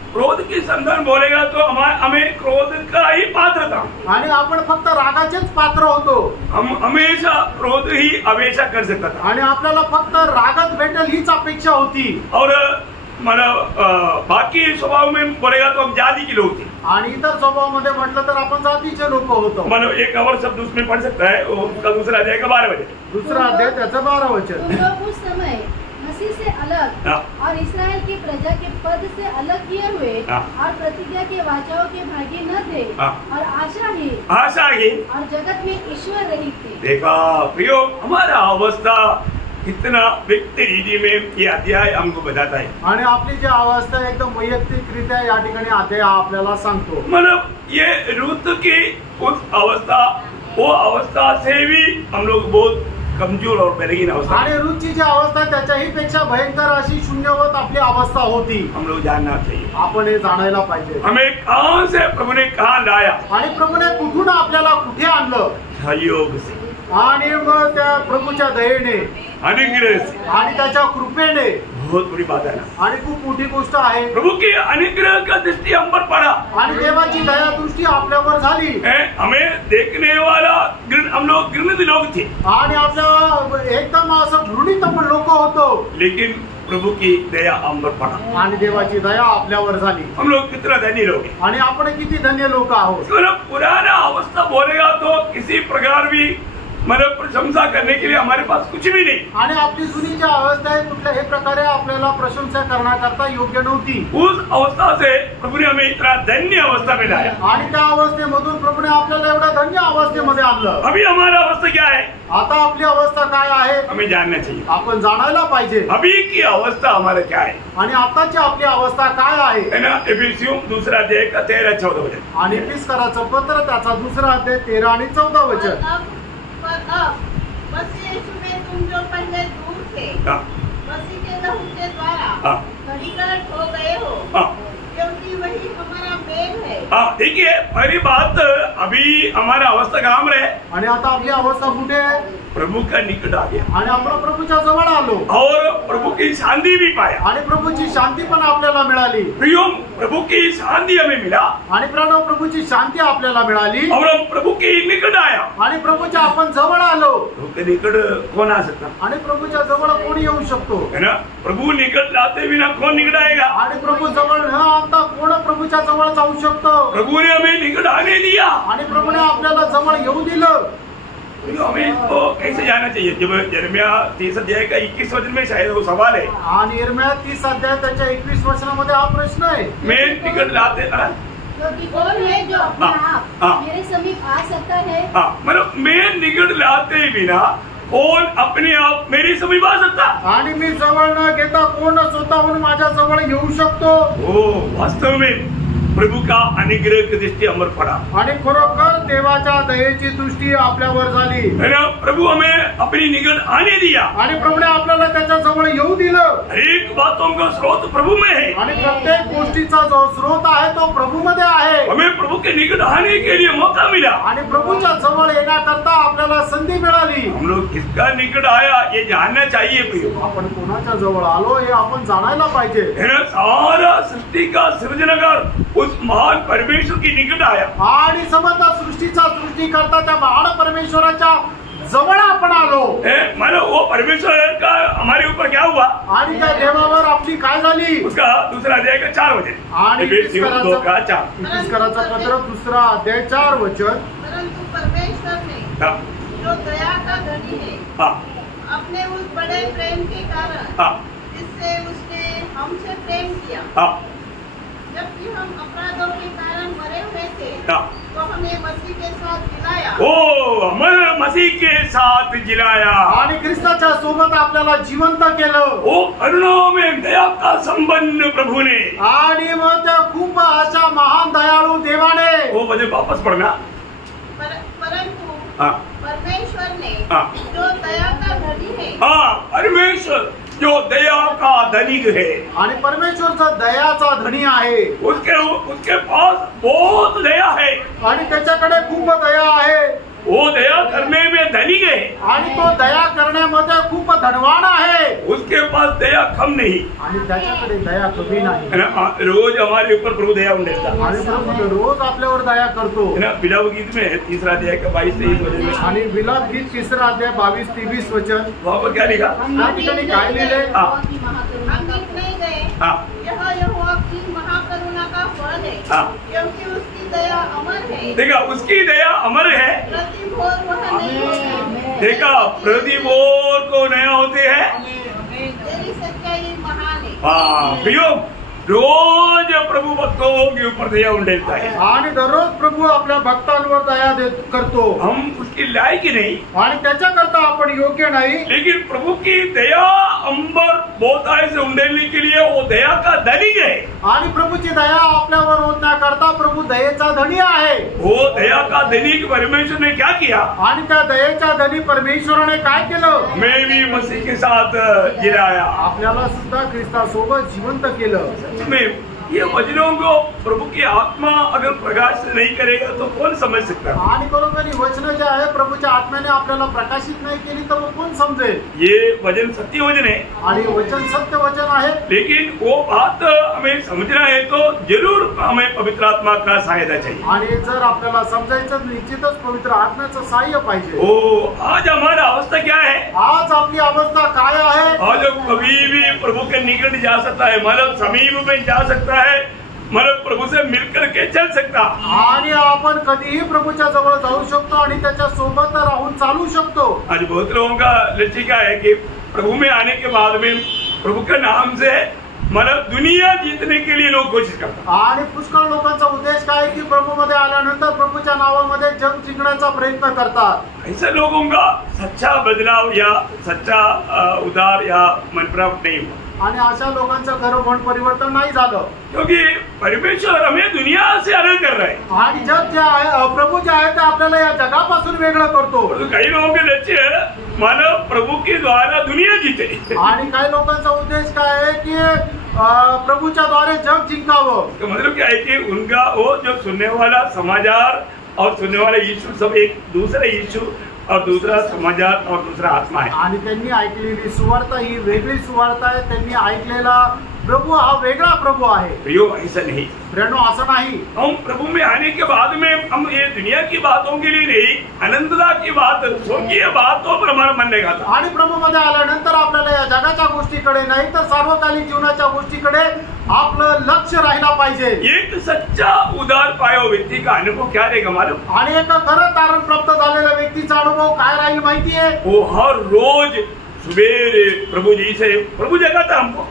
क्रोध की संतान बोलेगा तो हमें क्रोध का ही पात्र था। आणि आपण फक्त रागाचेच पात्र होतो। हम हमेशा क्रोध ही हमेशा कर सकता था आणि आपल्याला फक्त रागच भेटेल हीच अपेक्षा होती। और मतलब बाकी स्वभाव में बोलेगा तो हम जाति के लोग थे। आणि इतर स्वभावामध्ये म्हटलं तर आपण जातीचे लोक होतो। मतलब एक और शब्द उसमें पढ़ सकता है, उसका दूसरा अध्याय का 12 बजे दुसरा अध्याय त्याचं 12 वचन। तुम लोग उस समय मसीह से अलग और इस्राएल की प्रजा के पद से अलग किए हुए और प्रतिज्ञा के वाचाओं के भागी न थे और आशा ही और जगत में ईश्वर रहित थे। देखा प्रियो, हमारा अवस्था कितना व्यक्ति रीति में ये अध्याय हमको बताता है। आणि आपली जी अवस्था आहे एकदम वैयक्तिकरित्या या ठिकाणी अध्याय आपल्याला सांगतो। मतलब ये रूत की उस अवस्था, वो अवस्था से भी हम लोग बहुत कमजोर और बलहीन अवस्था, आणि रुची जी अवस्था त्याच्याही पेक्षा भयंकर अशी शून्यवत आपली अवस्था होती। हम लोग जानना चाहिए, आपण हे जाणायला पाहिजे। हमें कहाँ से प्रभु ने कहाँ लाया आणि प्रभूने कुठून आपल्याला कुठे आणलं? सहयोग से आणि मग त्या प्रभूच्या दयेने अनुग्रह से आणि त्याच्या कृपेने बहुत बड़ी बात है ना। आणि खूप मोठी गोष्ट आहे। प्रभु की अनुग्रह का दृष्टि हम पर पड़ा आणि देवाची दया दृष्टी आपल्यावर झाली। हमें देखने वाला हम लोग घृणित लोग थे आणि आपल्या एकदम असं घृणित आपण लोक होतो, लेकिन प्रभु की दया हम पर पड़ा आणि देवाची दया आपल्यावर झाली। हम लोग कितना धन्य लोग हैं। आणि आपण किती धन्य लोक आहोत। पुराना अवस्था बोलेगा तो किसी प्रकार भी मतलब प्रशंसा करने के लिए हमारे पास कुछ भी नहीं। आणि आपली जुनी जी अवस्था आहे कुठल्याही प्रकारे आपल्याला प्रशंसा करण्याकरता योग्य नव्हती। उस अवस्था से प्रभु ने हमें इतना धन्य अवस्था में लाया आणि त्या अवस्थेमधून प्रभूने आपल्याला एवढ्या धन्य अवस्थेमध्ये आणलं। अभी हमारा अवस्था क्या है? आता आपली अवस्था काय आहे हमें जानना चाहिए। आपण जाणायला पाहिजे। अभी की अवस्था हमारा क्या है आणि आताची आपली अवस्था काय आहे? है ना, एफिसियों दूसरा अध्याय का 13-14 वचन। आणि इफिसकराचं पत्र त्याचा दुसरा अध्याय 13 आणि 14 वचन। पर अब मसीह यीशु में तुम जो पहले दूर थे मसीह के लहू के द्वारा निकट हो गए हो, क्योंकि वही हमारा मेल है। देखिए पहली बात, अभी हमारा अवस्था कहाँ में है? आणि आता आपली अवस्था कुठे आहे? प्रभु का निकट आ गया आणि आपण प्रभूच्या जवळ आलो और प्रभु की शांति भी पाया आणि प्रभूची शांती पण आपल्याला मिळाली। प्रियो, प्रभु की शांति हमें मिला आणि प्रभूची शांती आपल्याला मिळाली और हम प्रभु के निकट आया। आणि प्रभूच्या आपण जवळ आलो। प्रभु के निकट कौन आ सकता? आणि प्रभूच्या जवळ कोण येऊ शकतो? है ना, प्रभु निकट लाते बिना कौन निकट आएगा? आणि प्रभू जवळ न आणता कोण प्रभूच्या जवळ जाऊ शकतो? प्रभु ने हमें निकट आने दिया आणि प्रभूने आपल्याला जवळ येऊ दिलं। हमें तो कैसे जाना चाहिए? जब यिर्मयाह 30 अध्याय का 21 वचन में शायद वो सवाल है। आणि यिर्मयाह 30 अध्याय त्याच्या 21 वचनामध्ये हा प्रश्न आहे। मैं निकट लाते क्योंकि कौन है जो अपने आप मेरे समीप आ सकता है? मतलब मैं निकट लाते बिना कौन अपने आप मेरी समीप आ सकता? आणि मी जवळ न घेता कोण स्वतःहून माझ्या जवळ येऊ शकतो? ओ वास्तव में प्रभु का अनुग्रह की दृष्टि अमर पड़ा आणि खरोखर देवाच्या दयेची दृष्टी आपल्यावर झाली। है ना, प्रभु हमें अपनी निकट आने दिया आणि प्रभूने आपल्याला त्याच्या जवळ येऊ दिलं। हर एक बातों का स्रोत प्रभु में है आणि प्रत्येक गोष्टीचा जो स्रोत आहे तो प्रभूमध्ये आहे। हमें प्रभु के निकट आने के लिए मौका मिला। आणि प्रभूच्या जवळ येण्याकरता आपल्याला संधी मिळाली। हम हम लोग किसका निकट आया ये जानना चाहिए प्रियो। आपण कोणाच्या जवळ आलो हे आपण जाणायला पाहिजे। है ना, सारा सृष्टि का सृजनकर उस महान परमेश्वर की निकट आया आणि समस्त सृष्टीचा सृष्टिकर्ता त्या महान परमेश्वराच्या जवळ आपण आलो। मानो वो परमेश्वर का हमारे ऊपर क्या हुआ आणि त्या देवावर आपली काय झाली। उसका दूसरा अध्याय का 4 वचन आणि इफिसियों इफिसियों पत्र दूसरा अध्याय 4 वचन। परंतु परमेश्वर ने जो दया का धनी है अपने उस बड़े प्रेम के कारण जिससे उसने हमसे प्रेम किया जबकि हम अपराधों के कारण मरे हुए थे तो हमें मसीह के साथ जिलाया। ओ हमें मसीह के साथ जिलाया आणि ख्रिस्ताच्या सोबत आपल्याला जिवंत केलं। ओ करुणा में दया का संबंध प्रभु ने आणि मग त्या खूप अशा महान दयाळू देवाने वो वचन वापस पढ़ना। परंतु परमेश्वर ने जो दया का धनी है परमेश्वर जो दया का धनी है आणि परमेश्वरचा दयाचा धनी आहे उसके पास बहुत दया है आणि त्याच्याकडे खूप दया आहे। वो दया करने में धनी है आणि तो दया करण्यामध्ये खूप धनवान आहे। उसके पास दया कम नहीं आणि त्याच्याकडे दया कमी नाही। रोज हमारे ऊपर प्रभु दया उंडेलता आणि प्रभू रोज आपल्यावर दया करतो। विलाप गीत में 3 अध्याय का 22-23 वचन में आणि विलाप गीत 3 अध्याय 22-23 वचन वहाँ पर क्या लिखा त्या ठिकाणी काय लिहिले। हम नहीं गए यह यहोवा की महाकरुणा का फल है क्योंकि उसकी दया अमर है। देखा उसकी दया अमर है प्रतिभोर वह नहीं होती। देखा प्रतिभोर को नया होते हैं तेरी सच्चाई महान है। प्रियो रोज प्रभु भक्तों के ऊपर दया उंडेलता है आणि दररोज प्रभू आपल्या भक्तांवर दया करतो। हम उसकी लायक ही नहीं आणि त्याच्याकरता आपण योग्य नाही लेकिन प्रभु की दया अंबर बहुतायत से उंडेलने के लिए वो दया का धनी है आणि प्रभूची दया आपल्यावर होण्याकरता प्रभू दयेचा धनी आहे। वो दया का धनी परमेश्वर ने क्या किया आणि त्या दयेच्या धनी परमेश्वराने काय केलं मैं भी मसीह के साथ जिलाया आपल्याला सुद्धा ख्रिस्तासोबत जिवंत केलं। में ये वचनों को प्रभु की आत्मा अगर प्रकाश नहीं करेगा तो कौन समझ सकता है। आणि बरोबर वचन जे आहे प्रभूच्या आत्म्याने आपल्याला प्रकाशित नाही केली तर कोण समजेल। ये वचन सत्य वचन है आणि वचन सत्य वचन आहे लेकिन वो बात हमें समझना है तो जरूर हमें पवित्र आत्मा का सहायता चाहिए। आणि जर आपल्याला समजायचं निश्चितच पवित्र आत्म्याचं सहाय्य पाहिजे। ओ आज हमारा अवस्था क्या है आज आपली अवस्था काय आहे। आज कभी भी प्रभु के निकट जा सकता है मतलब समीप में जा सकता है मतलब प्रभु से मिलकर के चल सकता आणि आपण कधीही प्रभूच्या जवळ जाऊ शकतो आणि त्याच्या सोबत राहून चालू शकतो। आज बहुत लोगों का लक्ष्य क्या है कि प्रभु में आने के बाद में प्रभु के नाम से मतलब दुनिया जीतने के लिए लोग कोशिश करतात। आणि पुष्कळ लोकांचा उद्देश काय की प्रभू मध्ये आल्यानंतर प्रभूच्या नावामध्ये जग जिंकण्याचा प्रयत्न करतात। ऐसे लोगों का सच्चा बदलाव या सच्चा उद्धार या मनपराव नहीं हुआ आणि अशा लोकांचं खरं मन परिवर्तन नाही झालं क्योंकि परमेश्वर हमें दुनिया से अलग कर रहा है आणि जग जे आहे प्रभू जे आहे ते आपल्याला या जगापासून वेगळं करतो। कई लोगों के लक्ष्य मानव प्रभु के द्वारा दुनिया जीते आणि काही लोकांचा उद्देश काय आहे की प्रभूच्या द्वारे जग जिंकावं। तो मतलब क्या है कि उनका वो जो सुनने वाला समाचार और सुनने वाला यीशु सब एक दूसरा यीशु और दूसरा समाचार और दूसरा आत्मा है। आणि त्यांनी ऐकलेली सुवार्ता ही वेगळी सुवार्ता आहे। त्यांनी ऐकलेला प्रभु हा वेगळा प्रभु आहे। प्रियो ऐसा नहीं प्रेरणो असं नाही। हम प्रभु में आने के बाद में हम ये दुनिया की बातों के लिए नहीं अनंतता की बात स्वर्गीय बातों पर हमारा मन लगाता आणि प्रभु मध्ये आल्यानंतर आपल्याला या जगाच्या गोष्टीकडे नाही तर सार्वकालिक जीवनाच्या गोष्टीकडे आपलं लक्ष राहिला पाहिजे। एक सच्चा उदार पाया व्यक्ति का अनुभव क्या रहेगा मालूम आणि एक खरं तारण प्राप्त झालेल्या व्यक्तीचा अनुभव काय राहील माहितीये वो हर रोज सवेरे प्रभु जी से प्रभु जगाता हमको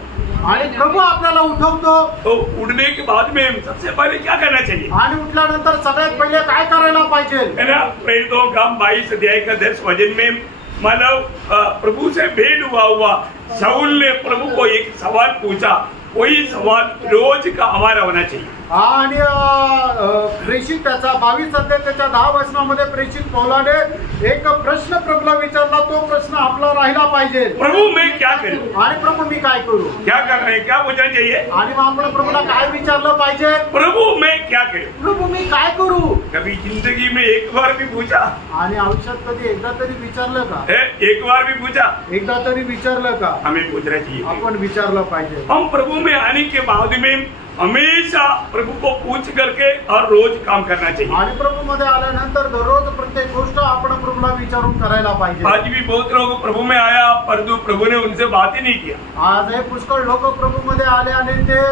आणि प्रभु आपल्याला उठवतो। तो उठने के बाद में सबसे पहले क्या करना चाहिए आणि उठल्यानंतर सगळ्यात पहिले काय करायला पाहिजे है ना। प्रेरितों का 22 अध्याय का 10 वचन में मानव प्रभु से भेंट हुआ शाऊल ने प्रभु को एक सवाल पूछा वही सवाल रोज का हमारा होना चाहिए। आणि प्रेषित त्याचा 22 अध्याय त्याच्या 10 वचनामध्ये प्रेषित पौलाने एक प्रश्न प्रभूला विचारला तो प्रश्न आपला राहिला पाहिजे। पाहिजे. प्रभु मैं क्या करूं, आणि प्रभू मी काय करू, क्या करना है, क्या पूछना चाहिए. आणि मग आपण प्रभूला काय विचारलं पाहिजे, प्रभु मैं क्या करूं. प्रभू मी काय करू. कभी जिंदगी में एक बार भी पूछा, आणि आयुष्यात कधी एकदा तरी विचारलं का, एक बार भी पूछा, एकदा तरी विचारलं का. हमें पूछना चाहिए. आपण विचारलं पाहिजे. हम प्रभु में आने के बाद में हमेशा प्रभु को पूछ करके और रोज काम करना चाहिए. आणि प्रभू मध्ये आल्यानंतर दररोज प्रत्येक गोष्ट आपण प्रभूला विचारून करायला पाहिजे. आज भी बहुत लोग प्रभु में आया परंतु प्रभु ने उनसे बात ही नहीं किया. आज हे पुष्कळ लोक प्रभू मध्ये आले आणि ते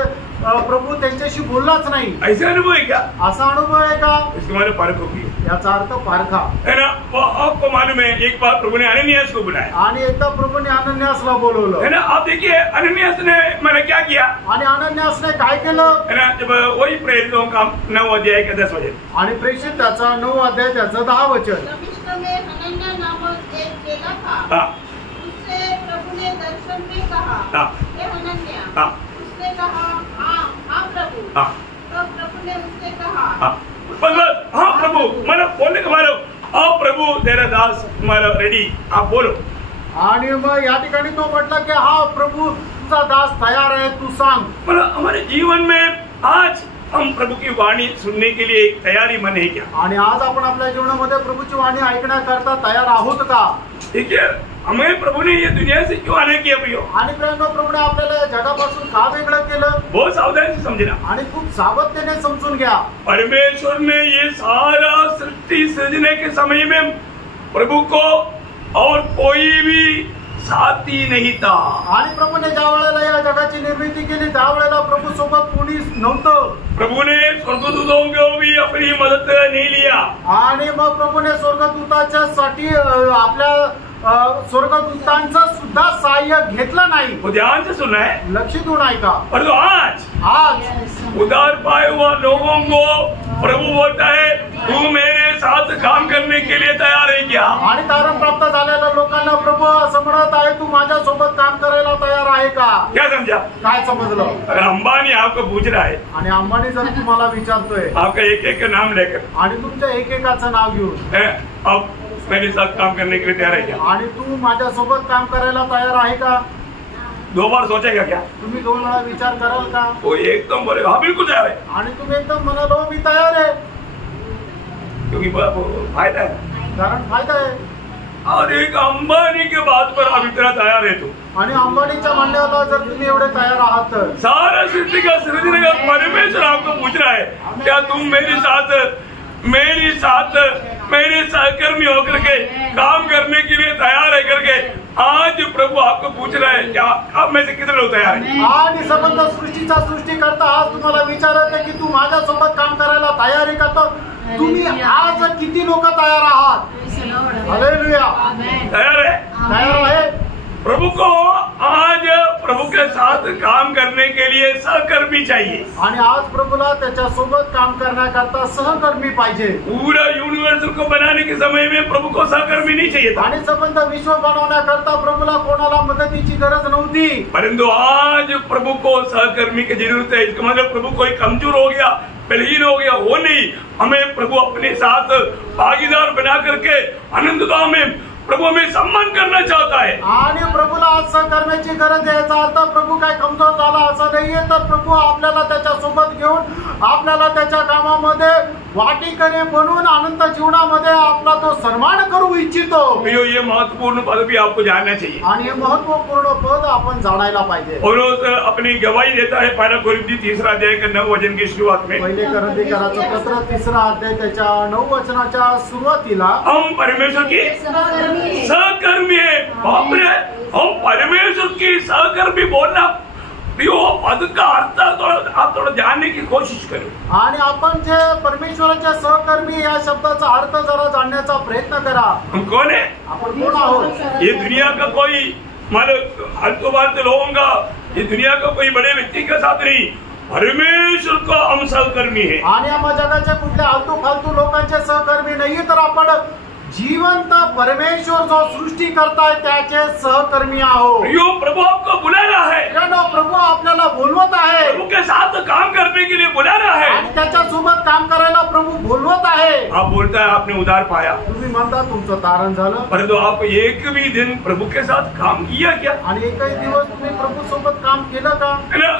प्रभू त्यांच्याशी बोललाच नाही. ऐसा अनुभव है क्या, असा अनुभव आहे का, इसके माने परख होगी, याचा अर्थ पारखा है ना. वो आपको मालूम है एक बार प्रभु ने अननियास को बुलाया, आणि एकदा प्रभूने अनन्यासला बोलवलं, है ना. आप देखिए अननियास ने मैंने क्या किया, आणि अनन्यासने काय केलं, है ना. जब वही प्रेरितों का 9 अध्याय का 10 वचन, आणि प्रेषित त्याचा 9 अध्याय त्याचं 10 वचन. दमिश्क में हनन्याह नामक एक चेला था. हाँ. उससे प्रभु ने दर्शन में कहा, हाँ. हे हनन्याह. हाँ. उसने कहा, हाँ प्रभु. हाँ. तब प्रभु ने उससे कहा, हाँ. बस हाँ प्रभु, मैंने बोलने के मारो, हाँ प्रभु तेरा दास तुम्हारा रेडी, आप बोलो. आणि मग या ठिकाणी तो म्हटला की हा प्रभू तुझा दास तयार आहे, तू सांग. मतलब हमारे जीवन में आज हम प्रभु की वाणी सुनने के लिए एक तैयारी मन है क्या. आणि आज आपण आपल्या जीवनामध्ये प्रभूची वाणी ऐकण्याकरता तयार आहोत का. देखिए हमें प्रभु ने ये दुनिया से क्यों आने किया प्रियो, आणि प्रेरणा प्रभूने आपल्याला या जगापासून का वेगळं केलं, बहुत सावधानी से समझना. आणि खूप सावधतेने समजून घ्या. परमेश्वर ने ये सारा सृष्टि सृजने के समय में प्रभु को और कोई भी साथी नहीं था. आणि प्रभूने ज्या वेळेला या जगाची निर्मिती केली त्यावेळेला प्रभू सोबत कोणीच नव्हतं. प्रभु ने स्वर्गदूतों को भी अपनी मदद नहीं लिया. आणि मग प्रभूने स्वर्गदूताच्या साठी आपल्या स्वर्गदूतांचं सुद्धा सहाय्य घेतलं नाही. वो ध्यान से सुनना है. लक्ष देऊन ऐका. परंतु आज उधार पाए हुआ लोगों को प्रभु बोलता है तू मेरे साथ काम करने के लिए तैयार है क्या. आणि तारण प्राप्त झालेल्या लोकांना प्रभू असं म्हणत आहे तू माझ्या सोबत काम करायला तयार आहे का. क्या समझा, काय समजलं. अगर अंबानी आपको पूछ रहा है, आणि अंबानी जर तुम्हाला विचारतोय आपका एक एक नाम लेकर, आणि तुमच्या एकेकाचं नाव घेऊन अब मेरे साथ काम करने के लिए तैयार है क्या, आणि तू माझ्या सोबत काम करायला तयार आहे का. 2 बार सोचेगा क्या, तुम्ही 2 वेळा विचार कराल का. वो एकदम बोलेगा हाँ बिल्कुल तैयार है, आणि तुम्ही एकदम म्हणाल हो मी तयार आहे. क्योंकि फायदा है. कारण फायदा आहे. और एक अंबानी के बात पर आप इतना तैयार है तो, आणि अंबानीच्या म्हणण्याला जर तुम्ही एवढे तयार आहात तर सारा सृष्टि का सृजने का परमेश्वर आपको पूछ रहा है क्या तुम मेरे सहकर्मी होकर के काम करने के लिए तैयार है करके. आज प्रभु आपको पूछ रहा है क्या आप में से कितने लोग तैयार हैं. आणि संबंध सृष्टीचा सृष्टीकर्ता आज तुम्हाला विचारत आहे की तू माझ्यासोबत काम करायला तयार आहे का. तर तुम्ही आज किती लोक तयार आहात. हालेलुया. तैयार है. तयार आहे. प्रभु को आज प्रभु के साथ काम करने के लिए सहकर्मी चाहिए. आणि आज प्रभूला त्याच्या सोबत काम करण्याकरता सहकर्मी पाहिजे. पूरा यूनिवर्स को बनाने के समय में प्रभु को सहकर्मी नहीं चाहिए था. आणि संबंध विश्व बनवण्याकरता प्रभूला कोणाला मदतीची गरज नव्हती. परंतु आज प्रभु को सहकर्मी की जरूरत है. इसका मतलब प्रभु कोई कमजोर हो गया, बलहीन हो गया, वो नहीं. हमें प्रभु अपने साथ भागीदार बना करके आनंदता में प्रभु हमें सम्मान करना चाहता है. आणि प्रभूला आज सहकर्म्याची गरज आहे. याचा अर्थ प्रभू काय कमजोर झाला असं नाहीये. तर प्रभू आपल्याला त्याच्या सोबत घेऊन आपल्याला त्याच्या कामामध्ये वाटीकरी बनवून अनंत जीवनामध्ये आपला तो सन्मान करू इच्छितो. ये महत्वपूर्ण पद भी आपको जानना चाहिए. आणि हे महत्वपूर्ण पद आपण जाणायला पाहिजे. पौलुस अपनी गवाही देता है 1 कोरिन्थी 3 अध्याय के 9 वचन की शुरुआत में. पहिले कोरिन्थीकराचं पत्र 3 अध्याय त्याच्या 9 वचनाच्या सुरुवातीला हम परमेश्वर की सहकर्मी है. बाप रे, हम परमेश्वर की सहकर्मी बोलना पद का अर्थ आप थोड़ा जानने की कोशिश करो. आणि आपण जे परमेश्वराच्या सहकर्मी या शब्दाचा अर्थ जरा जाणण्याचा प्रयत्न करा. हम कौन है, आपण कोण आहोत. ये दुनिया का कोई फालतू फालतू लोगों का, ये दुनिया का कोई बड़े व्यक्ति का साथ नहीं, परमेश्वर का हम सहकर्मी है. आणि आम्हा जगाच्या कुठल्या आलतू फालतू लोकांचे सहकर्मी नाहीये. तर आपण जीवंत परमेश्वर जो सृष्टी करताय त्याचे सहकर्मी आहोत। प्रियो, प्रभु आपको बुला रहा है, प्रभु आपल्याला बोलवत आहे, प्रभु के साथ काम करने के लिए बुला रहा है। आणि त्याच्या सोबत काम करायला प्रभु बोलवत आहे। आप बोलता है आपने उधार पाया, तुम्ही म्हणता तुमचं तारण झालं, परंतु आप एक भी दिन प्रभु के साथ काम किया क्या? आणि एकही दिवस तुम्ही प्रभु सोबत काम केलं का?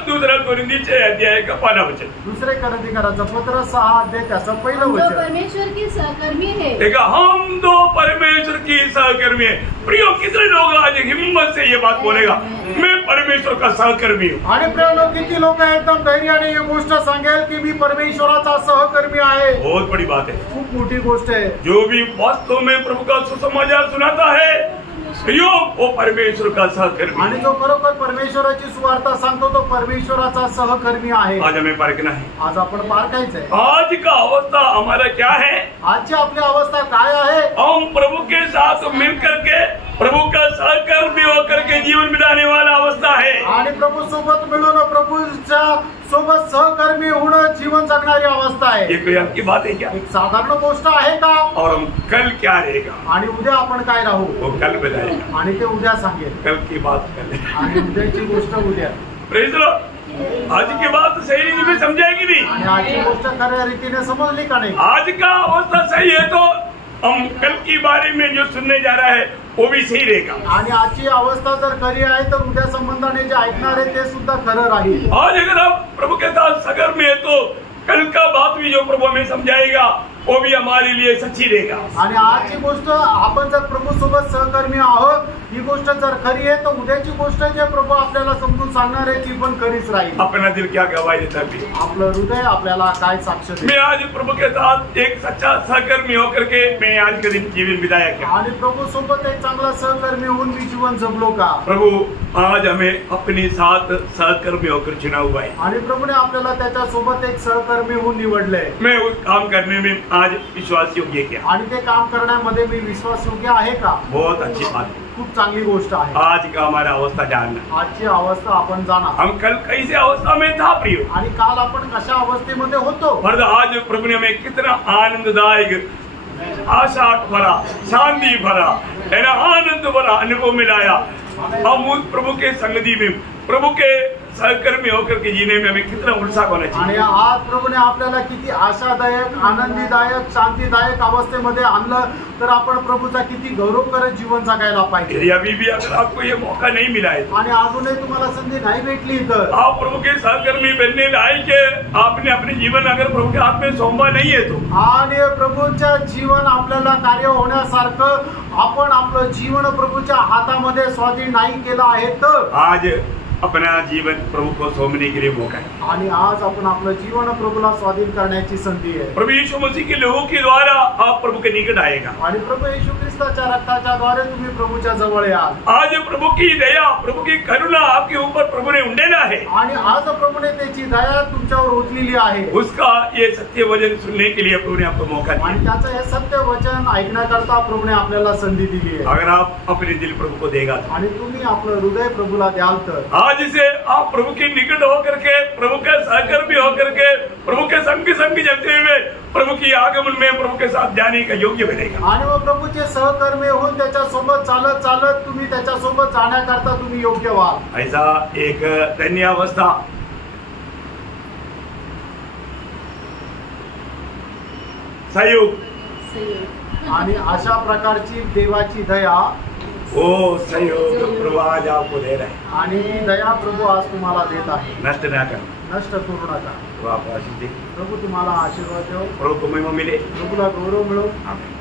दूसरा कोरिन्थीचे अध्याय का 5 वचन, दुसरे कोरिन्थीकरांचं पत्र 6 अध्याय त्याचं पहिलं वचन। परमेश्वर की सहकर्मी है। देखा, हम दो परमेश्वर की सहकर्मी है। प्रियो, कितने लोग आज हिम्मत से ये बात बोलेगा, मैं परमेश्वर का सहकर्मी हूँ। आणि प्रिय, किती लोक एकदम धैर्याने ही गोष्ट सांगेल की मी परमेश्वराचा सहकर्मी आहे। बहुत बड़ी बात है, खूप मोठी गोष्ट आहे। जो भी वास्तव में प्रभु का सुसमाचार सुनाता है, प्रियो, वो परमेश्वर का सहकर्मी। आणि जो खरोखर परमेश्वराची सुवार्ता सांगतो तो परमेश्वराचा सहकर्मी आहे। आज हमें परखना है, आज आपण पारखायचंय आज का अवस्था हमारा क्या है। आजची आपली अवस्था काय आहे? हम प्रभु के साथ मिलकर के प्रभु का सहकर्मी होकर के जीवन बिताने वाला अवस्था है। आणि प्रभु सोबत मिळून प्रभूच्या सोबत सहकर्मी होणं जीवन जगणारी अवस्था आहे। ये कोई आपकी बात है क्या? एक साधारण गोष्ट आहे का? और हम कल क्या रहेगा, आणि उद्या आपण काय राहू वो कल बताएगा। आणि ते उद्या सांगेल। कल की बात कल, आणि उद्याची गोष्ट उद्या। Praise the Lord. आज की बात सही रीति में समझाएगी नहीं, आणि आजची गोष्ट खऱ्या रीतीने समजली का नाही? आज का अवस्था सही है तो हम कल की बारे में जो सुनने जा रहा है वो भी सही रहेगा। आणि आजची अवस्था जर खरी आहे तर उद्या संबंधाने जे ऐकणार आहे ते सुद्धा खरं राहील। आज अगर आप प्रभु के साथ सहकर्मी है तो कल का बात भी जो प्रभु हमें समझाएगा वो भी हमारे लिए सच्ची रहेगा। आणि आजची गोष्ट आपण जर प्रभू सोबत सहकर्मी आहोत, ही गोष्ट जर खरी आहे तर उद्याची गोष्ट जे प्रभू आपल्याला समजून सांगणार आहे ती पण खरीच राहील। अपना दिल क्या गवाही देता है? आपलं हृदय आपल्याला काय साक्ष देते? मैं आज प्रभु के साथ एक सच्चा सहकर्मी होकर के मैं आज के दिन जीवन बिताया क्या? आणि प्रभू सोबत एक चांगला सहकर्मी होऊन मी जीवन जगलो का? प्रभु आज हमें अपने साथ सहकर्मी होकर चुना हुआ है। आणि प्रभूने आपल्याला त्याच्या सोबत एक सहकर्मी होऊन निवडले। मैं उस काम करने में आज विश्वास योग्य क्या? आणि ते काम करण्यामध्ये मी विश्वास योग्य आहे का? बहुत अच्छी बात है। खूप चांगली गोष्ट आहे। आज का हमारा अवस्था जानना, आजची अवस्था आपण जाणा। हम कल कैसे अवस्था में था प्रियो, आणि काल आपण कशा अवस्थेमध्ये होतो? पर आज प्रभु ने हमें कितना आनंददायक, आशा भरा, शांति भरा, है ना, आनंद भरा अनुभव मिलाया। हम उस प्रभु के संगति में, प्रभु के सहकर्मी होकर के जीने में हमें कितना उत्साह होना चाहिए। आणि आज प्रभूने आपल्याला किती आशादायक, आनंदीदायक, शांतीदायक अवस्थेमध्ये आणलं तर आपण प्रभूचा किती गौरव करत जीवन जगायला पाहिजे। यदि अभी भी अगर आपको ये मौका नहीं मिला है आणि अजूनही तुम्हाला संधी नाही भेटली तर आप प्रभु के सहकर्मी बनने लायक है, आपने अपने जीवन अगर प्रभु के हाथ में सौंपा नहीं है तो, आणि प्रभूच्या जीवन आपल्याला कार्य होण्यासारखं आपण आपलं जीवन प्रभूच्या हातामध्ये स्वाधीन नाही केलं आहे तर आज अपना जीवन प्रभु को सौंपने के लिए मौका है। आणि आज आपण आपलं जीवन प्रभूला स्वाधीन करण्याची संधी आहे। प्रभु यीशु मसीह के लोगों के द्वारा आप प्रभु के निकट आएगा। आणि प्रभू येशू ख्रिस्ताच्या रक्ताच्या द्वारे तुम्ही प्रभूच्या जवळ याल। आज प्रभु की दया, प्रभु की करुणा आपके ऊपर प्रभु ने उंडेला है। आणि आज प्रभूने त्याची दया तुमच्यावर ओतलेली आहे। उसका ये सत्य वचन सुनने के लिए प्रभु ने आपको मौका दिया। आणि त्याचं हे सत्य वचन ऐकण्याकरता प्रभूने आपल्याला संधी दिली आहे। अगर आप अपने दिल प्रभु को देगा तो, आणि तुम्ही आपलं हृदय प्रभूला द्याल तर आज से आप प्रभु के निकट होकर के, प्रभु के सहकर्मी होकर के, प्रभु के संग चलते हुए प्रभु की आगमन में प्रभु के साथ जाने का योग्य बनेगा। आणि मग प्रभूचे सहकर्मी होऊन त्याच्या सोबत चालत चालत तुम्ही त्याच्या सोबत जाण्याकरता तुम्ही योग्य व्हाल। ऐसा एक धन्य अवस्था सहयोग आणि अशा प्रकारची देवाची दया, ओ सहयोग प्रभु आज आपको दे रहा है। आणि ती दया प्रभू आज तुम्हाला देत आहे। नष्ट न कर, नष्ट करू नका। प्रभु आपको आशीष दे, प्रभू तुम्हाला आशीर्वाद देव, प्रभु को महिमा मिले। प्रभूला गौरव मिळो। आमीन।